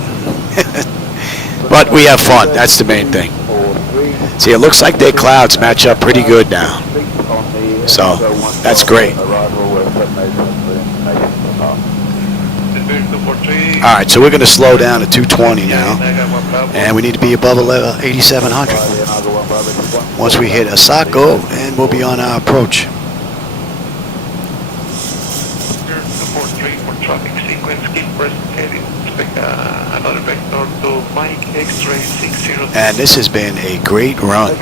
but we have fun. That's the main thing. See, it looks like their clouds match up pretty good now. So, that's great. All right, so we're going to slow down to 220 now, and we need to be above 8,700 once we hit SACO, and we'll be on our approach. And this has been a great run.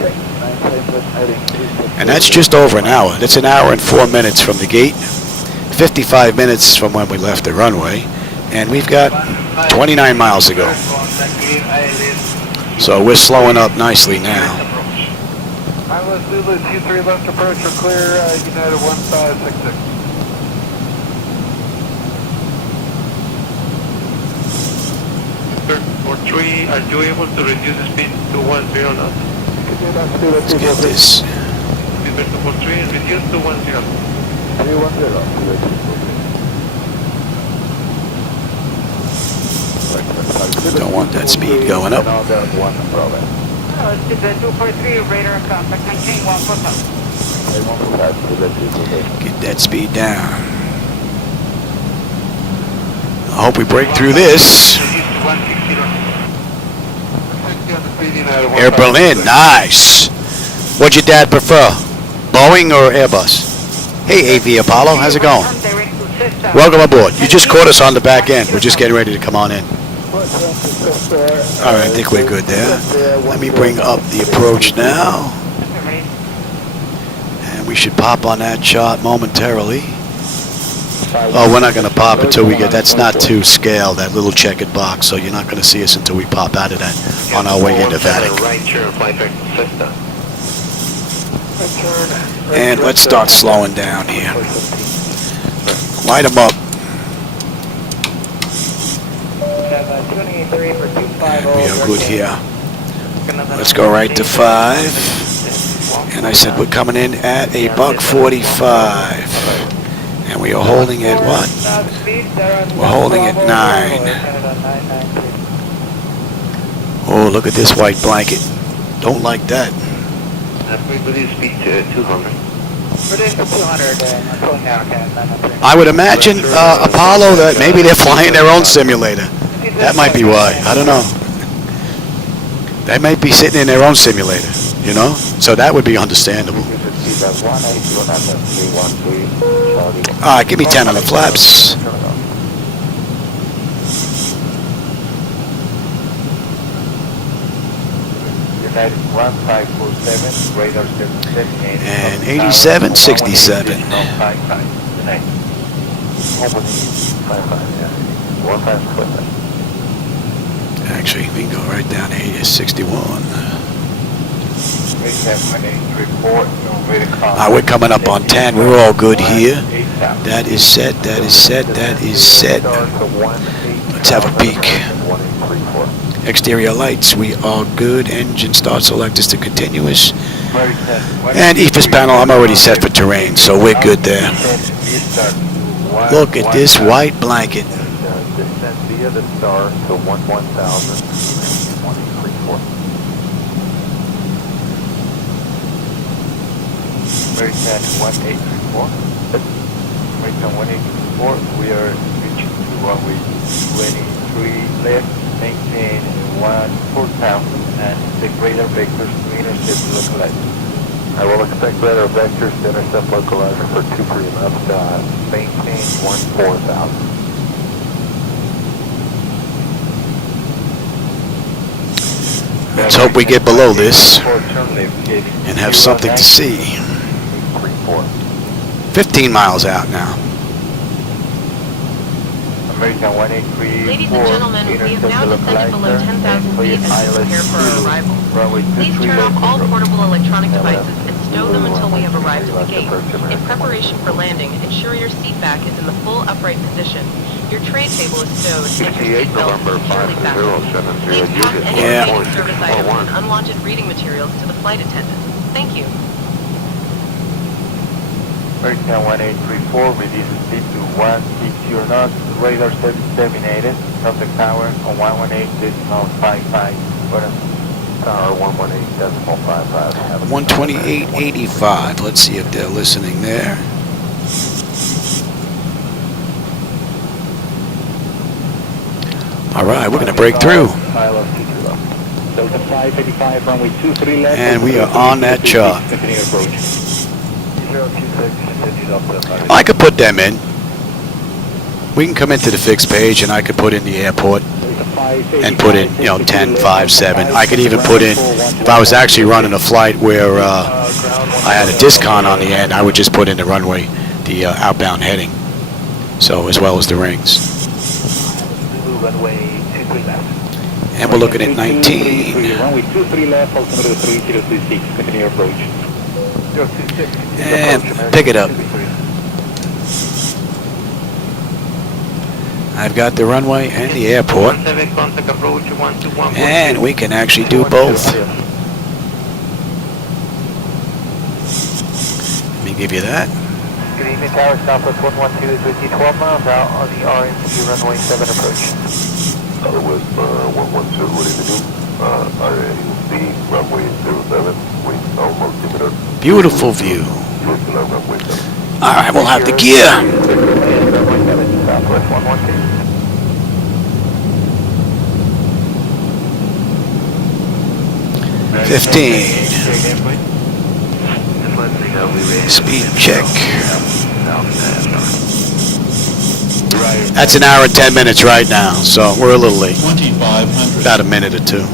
And that's just over an hour. That's an hour and 4 minutes from the gate, 55 minutes from when we left the runway, and we've got 29 miles to go. So we're slowing up nicely now. Pilot Zulu 23 left approach for clear, United 1566. For 3, are you able to reduce the speed to 10 knots? Let's get this. Speedbird 243, reduce to 10. 310. Don't want that speed going up. Speedbird 243, radar contact, maintain 145. Get that speed down. I hope we break through this. Air Berlin, nice. What'd your dad prefer? Boeing or Airbus? Hey, AV Apollo, how's it going? Welcome aboard. You just caught us on the back end. We're just getting ready to come on in. All right, I think we're good there. Let me bring up the approach now. And we should pop on that chart momentarily. Oh, we're not going to pop until we get, that's not to scale, that little checkered box, so you're not going to see us until we pop out of that on our way into Vatican. Right turn, Flightdeck system. And let's start slowing down here. Light them up. And we are good here. Let's go right to 5. And I said we're coming in at a $145. And we are holding at what? We're holding at 9. Oh, look at this white blanket. Don't like that. We believe speed to 200. I would imagine, Apollo, that maybe they're flying their own simulator. That might be why. I don't know. They might be sitting in their own simulator, you know? So that would be understandable. All right, give me 10 on the flaps. And 87, 67. Actually, we can go right down to 61. We're coming up on 10. We're all good here. That is set. That is set. That is set. Let's have a peek. Exterior lights, we are good. Engine start selectors to continuous. And EFIS panel, I'm already set for terrain, so we're good there. Look at this white blanket. American 1834. American 1834, we are reaching to runway 23 left, maintain 14,000 and the radar vectors to intercept localizer. I will expect radar vectors to intercept localizer for 23 left, maintain 14,000. Let's hope we get below this and have something to see. 15 miles out now. American 183. Ladies and gentlemen, we have now descended below 10,000 feet as we prepare for our arrival. Please turn off all portable electronic devices and stow them until we have arrived at the gate. In preparation for landing, ensure your seat back is in the full upright position. Your tray table is stowed and your seat belt is securely fastened. Please pass any remaining service items and unwanted reading materials to the flight attendant. Thank you. American 1834, reduce speed to 160 knots, radar service terminated, contact tower on 118.55, tower 118.55. 128.85, let's see if they're listening there. All right, we're going to break through. And we are on that chart. I could put them in. We can come into the fixed page and I could put in the airport and put in, 10, 5, 7. I could even put in, if I was actually running a flight where I had a discount on the end, I would just put in the runway, the outbound heading. So, as well as the rings. And we're looking at 19. Runway 23 left, altimeter 3026, continue approach. And pick it up. I've got the runway and the airport. And we can actually do both. Let me give you that. Good evening, Tower, Southwest 112 is with you, 12 miles out on the RMC runway 7 approach. Southwest 112, what is it doing? RMC runway 07, wait, almost give it up. Beautiful view. Runway 7. Alright, we'll have the gear. Southwest 112. 15. Speed check. That's an hour and 10 minutes right now, so we're a little late. 2500. About a minute or two.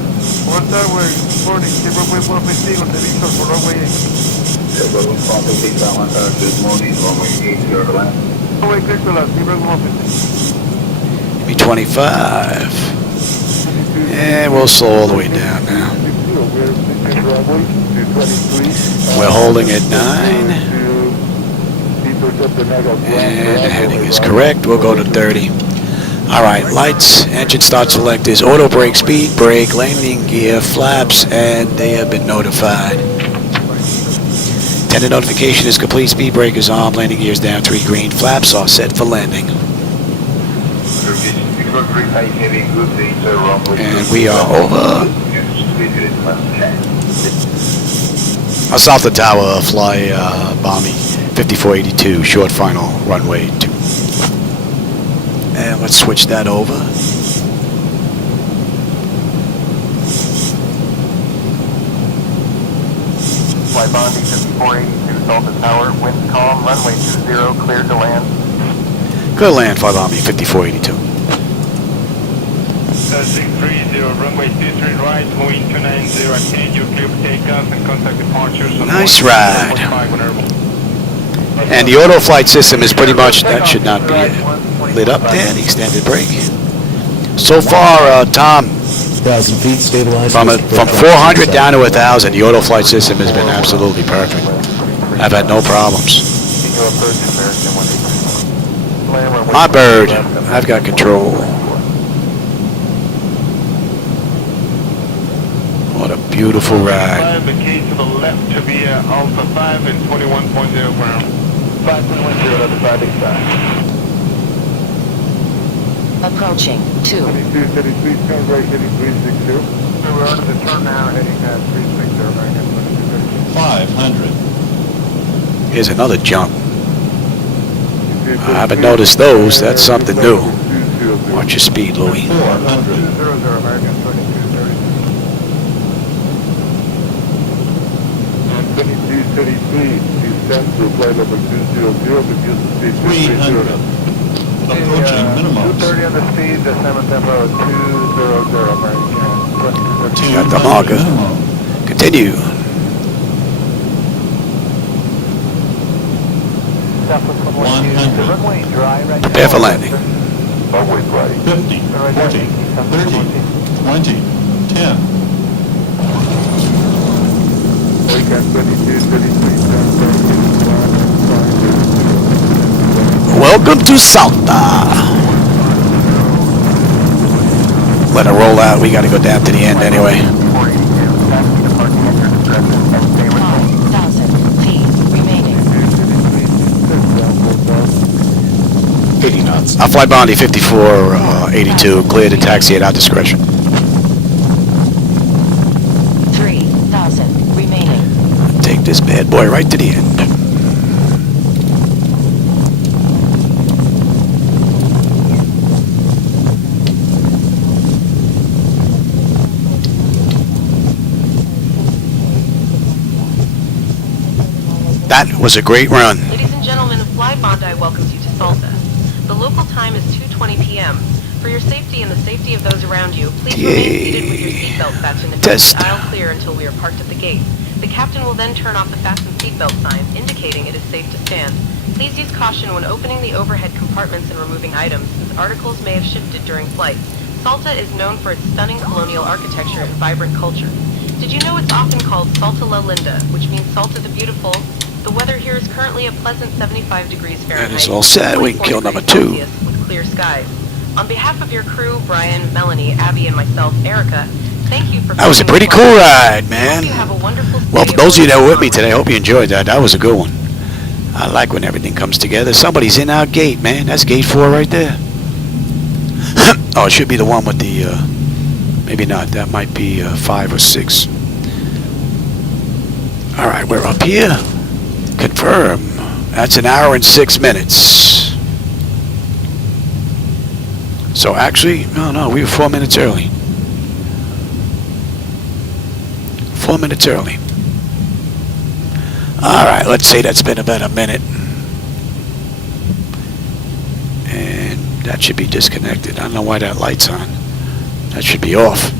Maybe 25. And we'll slow all the way down now. We're holding at 9. And the heading is correct. We'll go to 30. Alright, lights, engine start selectors, auto brake, speed brake, landing gear, flaps, and they have been notified. Tender notification is complete, speed brake is on, landing gear is down, 3 green, flaps are set for landing. And we are over. Salta Tower, FlyBondi 5482, short final runway 2. And let's switch that over. FlyBondi 5482, Salta Tower, wind calm, runway 20, cleared to land. Clear land, FlyBondi 5482. 630, runway 23 right, moving 290, can you clear for takeoff and contact departures on Nice ride. And the auto flight system is pretty much, that should not be lit up there, the extended brake. So far, Tom, 1,000 feet stabilized. from 400 down to 1,000, the auto flight system has been absolutely perfect. I've had no problems. My bird, I've got control. What a beautiful ride. The key to the left to be Alpha 5 and 21.0 ground. 5.10, other side, exact. Approaching 2. 3233, turn right, heading 360. We're on the turn now, heading 360, American 2230. 500. Here's another jump. I haven't noticed those. That's something new. Watch your speed, Louis. 400. 200, American 2230. 2233, descend to flight number 200, reduce the speed to 300. Approaching minimums. 230 on the speed, descent tempo 200, American. Got the marker. Continue. Southwest 112, 100. runway dry right now. Prepare for landing. Runway right. 50, 40, 30, 20, 10. American 2233, turn right, Welcome to Salta. Let it roll out. We got to go down to the end anyway. 5,000 feet remaining. 80 knots. I'll FlyBondi 5482. Clear to taxi at our discretion. 3,000 remaining. Take this bad boy right to the end. That was a great run. Ladies and gentlemen, FlyBondi welcomes you to Salta. The local time is 2:20 p.m. For your safety and the safety of those around you, please remain seated with your seatbelt fastened and keep the aisle clear until we are parked at the gate. The captain will then turn off the fasten seatbelt sign, indicating it is safe to stand. Please use caution when opening the overhead compartments and removing items, since articles may have shifted during flight. Salta is known for its stunning colonial architecture and vibrant culture. Did you know it's often called Salta La Linda, which means Salta the Beautiful? The weather here is currently a pleasant 75 degrees Fahrenheit. That is all set. We can kill number 2. Celsius with clear skies. On behalf of your crew, Brian, Melanie, Abby, and myself, Erica, thank you for... That was a pretty cool ride, man. You have a wonderful Well, for those of you that were with me today, I hope you enjoyed that. That was a good one. I like when everything comes together. Somebody's in our gate, man. That's gate 4 right there. Oh, it should be the one with the, maybe not. That might be 5 or 6. All right, we're up here. Confirm. That's an hour and 6 minutes. So actually, no, we were 4 minutes early. 4 minutes early. All right, let's say that's been about a minute. And that should be disconnected. I don't know why that light's on. That should be off.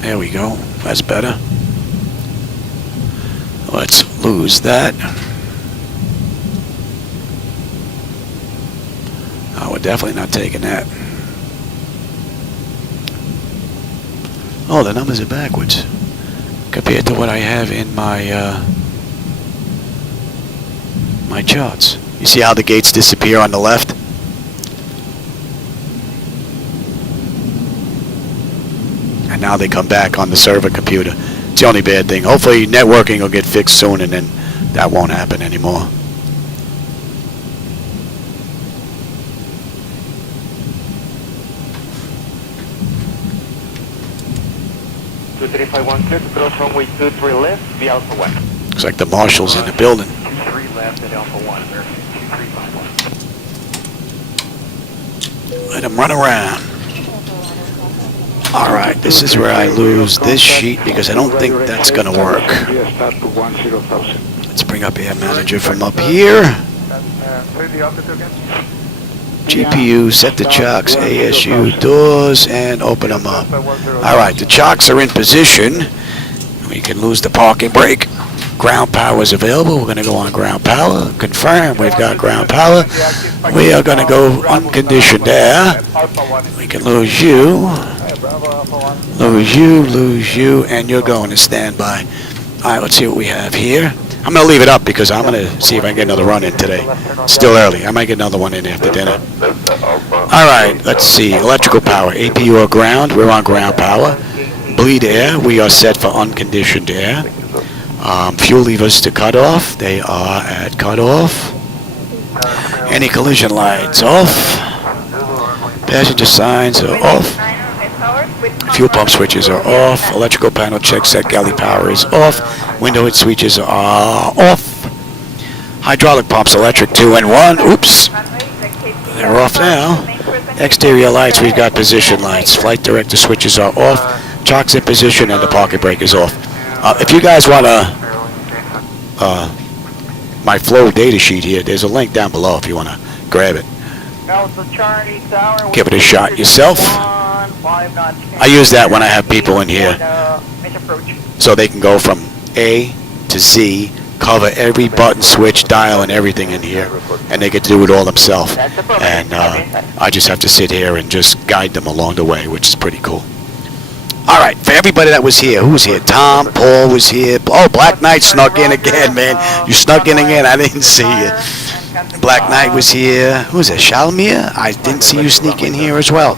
There we go. That's better. Let's lose that. Oh, we're definitely not taking that. Oh, the numbers are backwards compared to what I have in my my charts. You see how the gates disappear on the left? And now they come back on the server computer. It's the only bad thing. Hopefully networking will get fixed soon and then that won't happen anymore. Cross runway 23 left, via Alpha 1. Looks like the marshal's in the building. 23 left at Alpha 1, American 2351. Let him run around. Alright, this is where I lose this sheet because I don't think that's going to work. Let's bring up Air Manager from up here. GPU, set the chocks, ASU, doors, and open them up. Alright, the chocks are in position. We can lose the parking brake. Ground power is available. We're going to go on ground power. Confirm, we've got ground power. We are going to go unconditioned air. We can lose you, lose you, and you're going to standby. Alright, let's see what we have here. I'm going to leave it up because I'm going to see if I can get another run in today. Still early. I might get another one in after dinner. Alright, let's see. Electrical power, APU or ground. We're on ground power. Bleed air. We are set for unconditioned air. Fuel levers to cut off. They are at cut off. Any collision lights off. Passenger signs are off. Fuel pump switches are off. Electrical panel check set galley power is off. Window hit switches are off. Hydraulic pumps electric 2 and 1. Oops. They're off now. Exterior lights, we've got position lights. Flight director switches are off. Chocks in position and the parking brake is off. If you guys want my flow data sheet here, there's a link down below if you want to grab it. Give it a shot yourself. I use that when I have people in here so they can go from A to Z, cover every button, switch, dial, and everything in here, and they get to do it all themselves. And I just have to sit here and just guide them along the way, which is pretty cool. All right, for everybody that was here, who was here? Tom, Paul was here. Oh, Black Knight snuck in again, man. You snuck in again. I didn't see you. Black Knight was here. Who was it? Shalmir? I didn't see you sneak in here as well.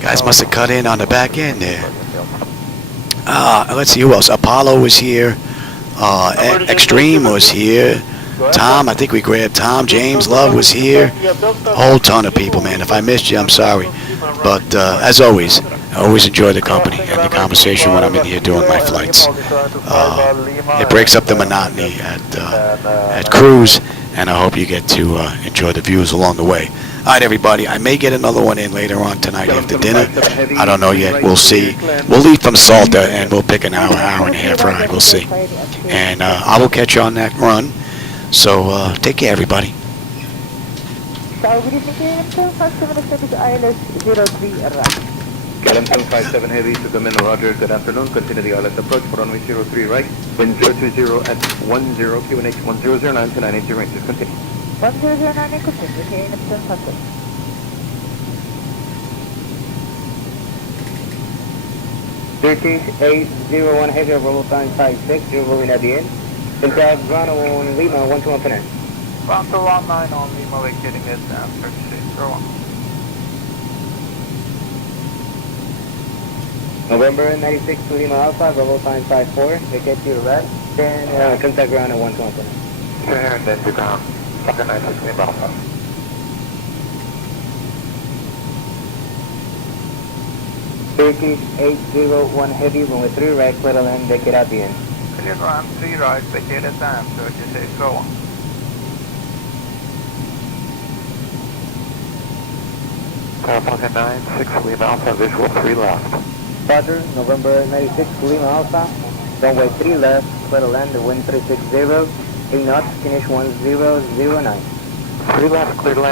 Guys must have cut in on the back end there. Let's see who else. Apollo was here. Extreme was here. Tom, I think we grabbed Tom. James Love was here. A whole ton of people, man. If I missed you, I'm sorry. But as always, I always enjoy the company and the conversation when I'm in here doing my flights. It breaks up the monotony at cruise, and I hope you get to enjoy the views along the way. All right, everybody. I may get another one in later on tonight after dinner. I don't know yet. We'll see. We'll leave from Salta, and we'll pick an hour and a half ride. We'll see. And I will catch you on that run. So take care, everybody. KLM 757 Heavy to come in, Roger, good afternoon. Continue the ILS approach for runway 03 right. Wind 020 at 10, QNH 1009 to 980 ranges. Continue. 1009 continue, KLM 757. Turkish 801 heavy over level time 56, you're rolling at the end. Contact ground on Lima 121 Penang. Ground to 19 on Lima, vacating it down, Turkish 801. November 96 to Lima Alpha, level time 54, vacate to your right. Then contact ground at 121 Penang. Fair, and then to ground. Falcon 96 Lima Alpha. Turkish 801 heavy, runway 3 right, clear to land, vacate at the end. Clear ground 3 right, vacate at time, Turkish 801. Falcon 96 Lima Alpha, visual 3 left. Roger, November 96 Lima Alpha, runway 3 left, clear to land, wind 360, 8 knots, finish 1009. 3 left, clear to land.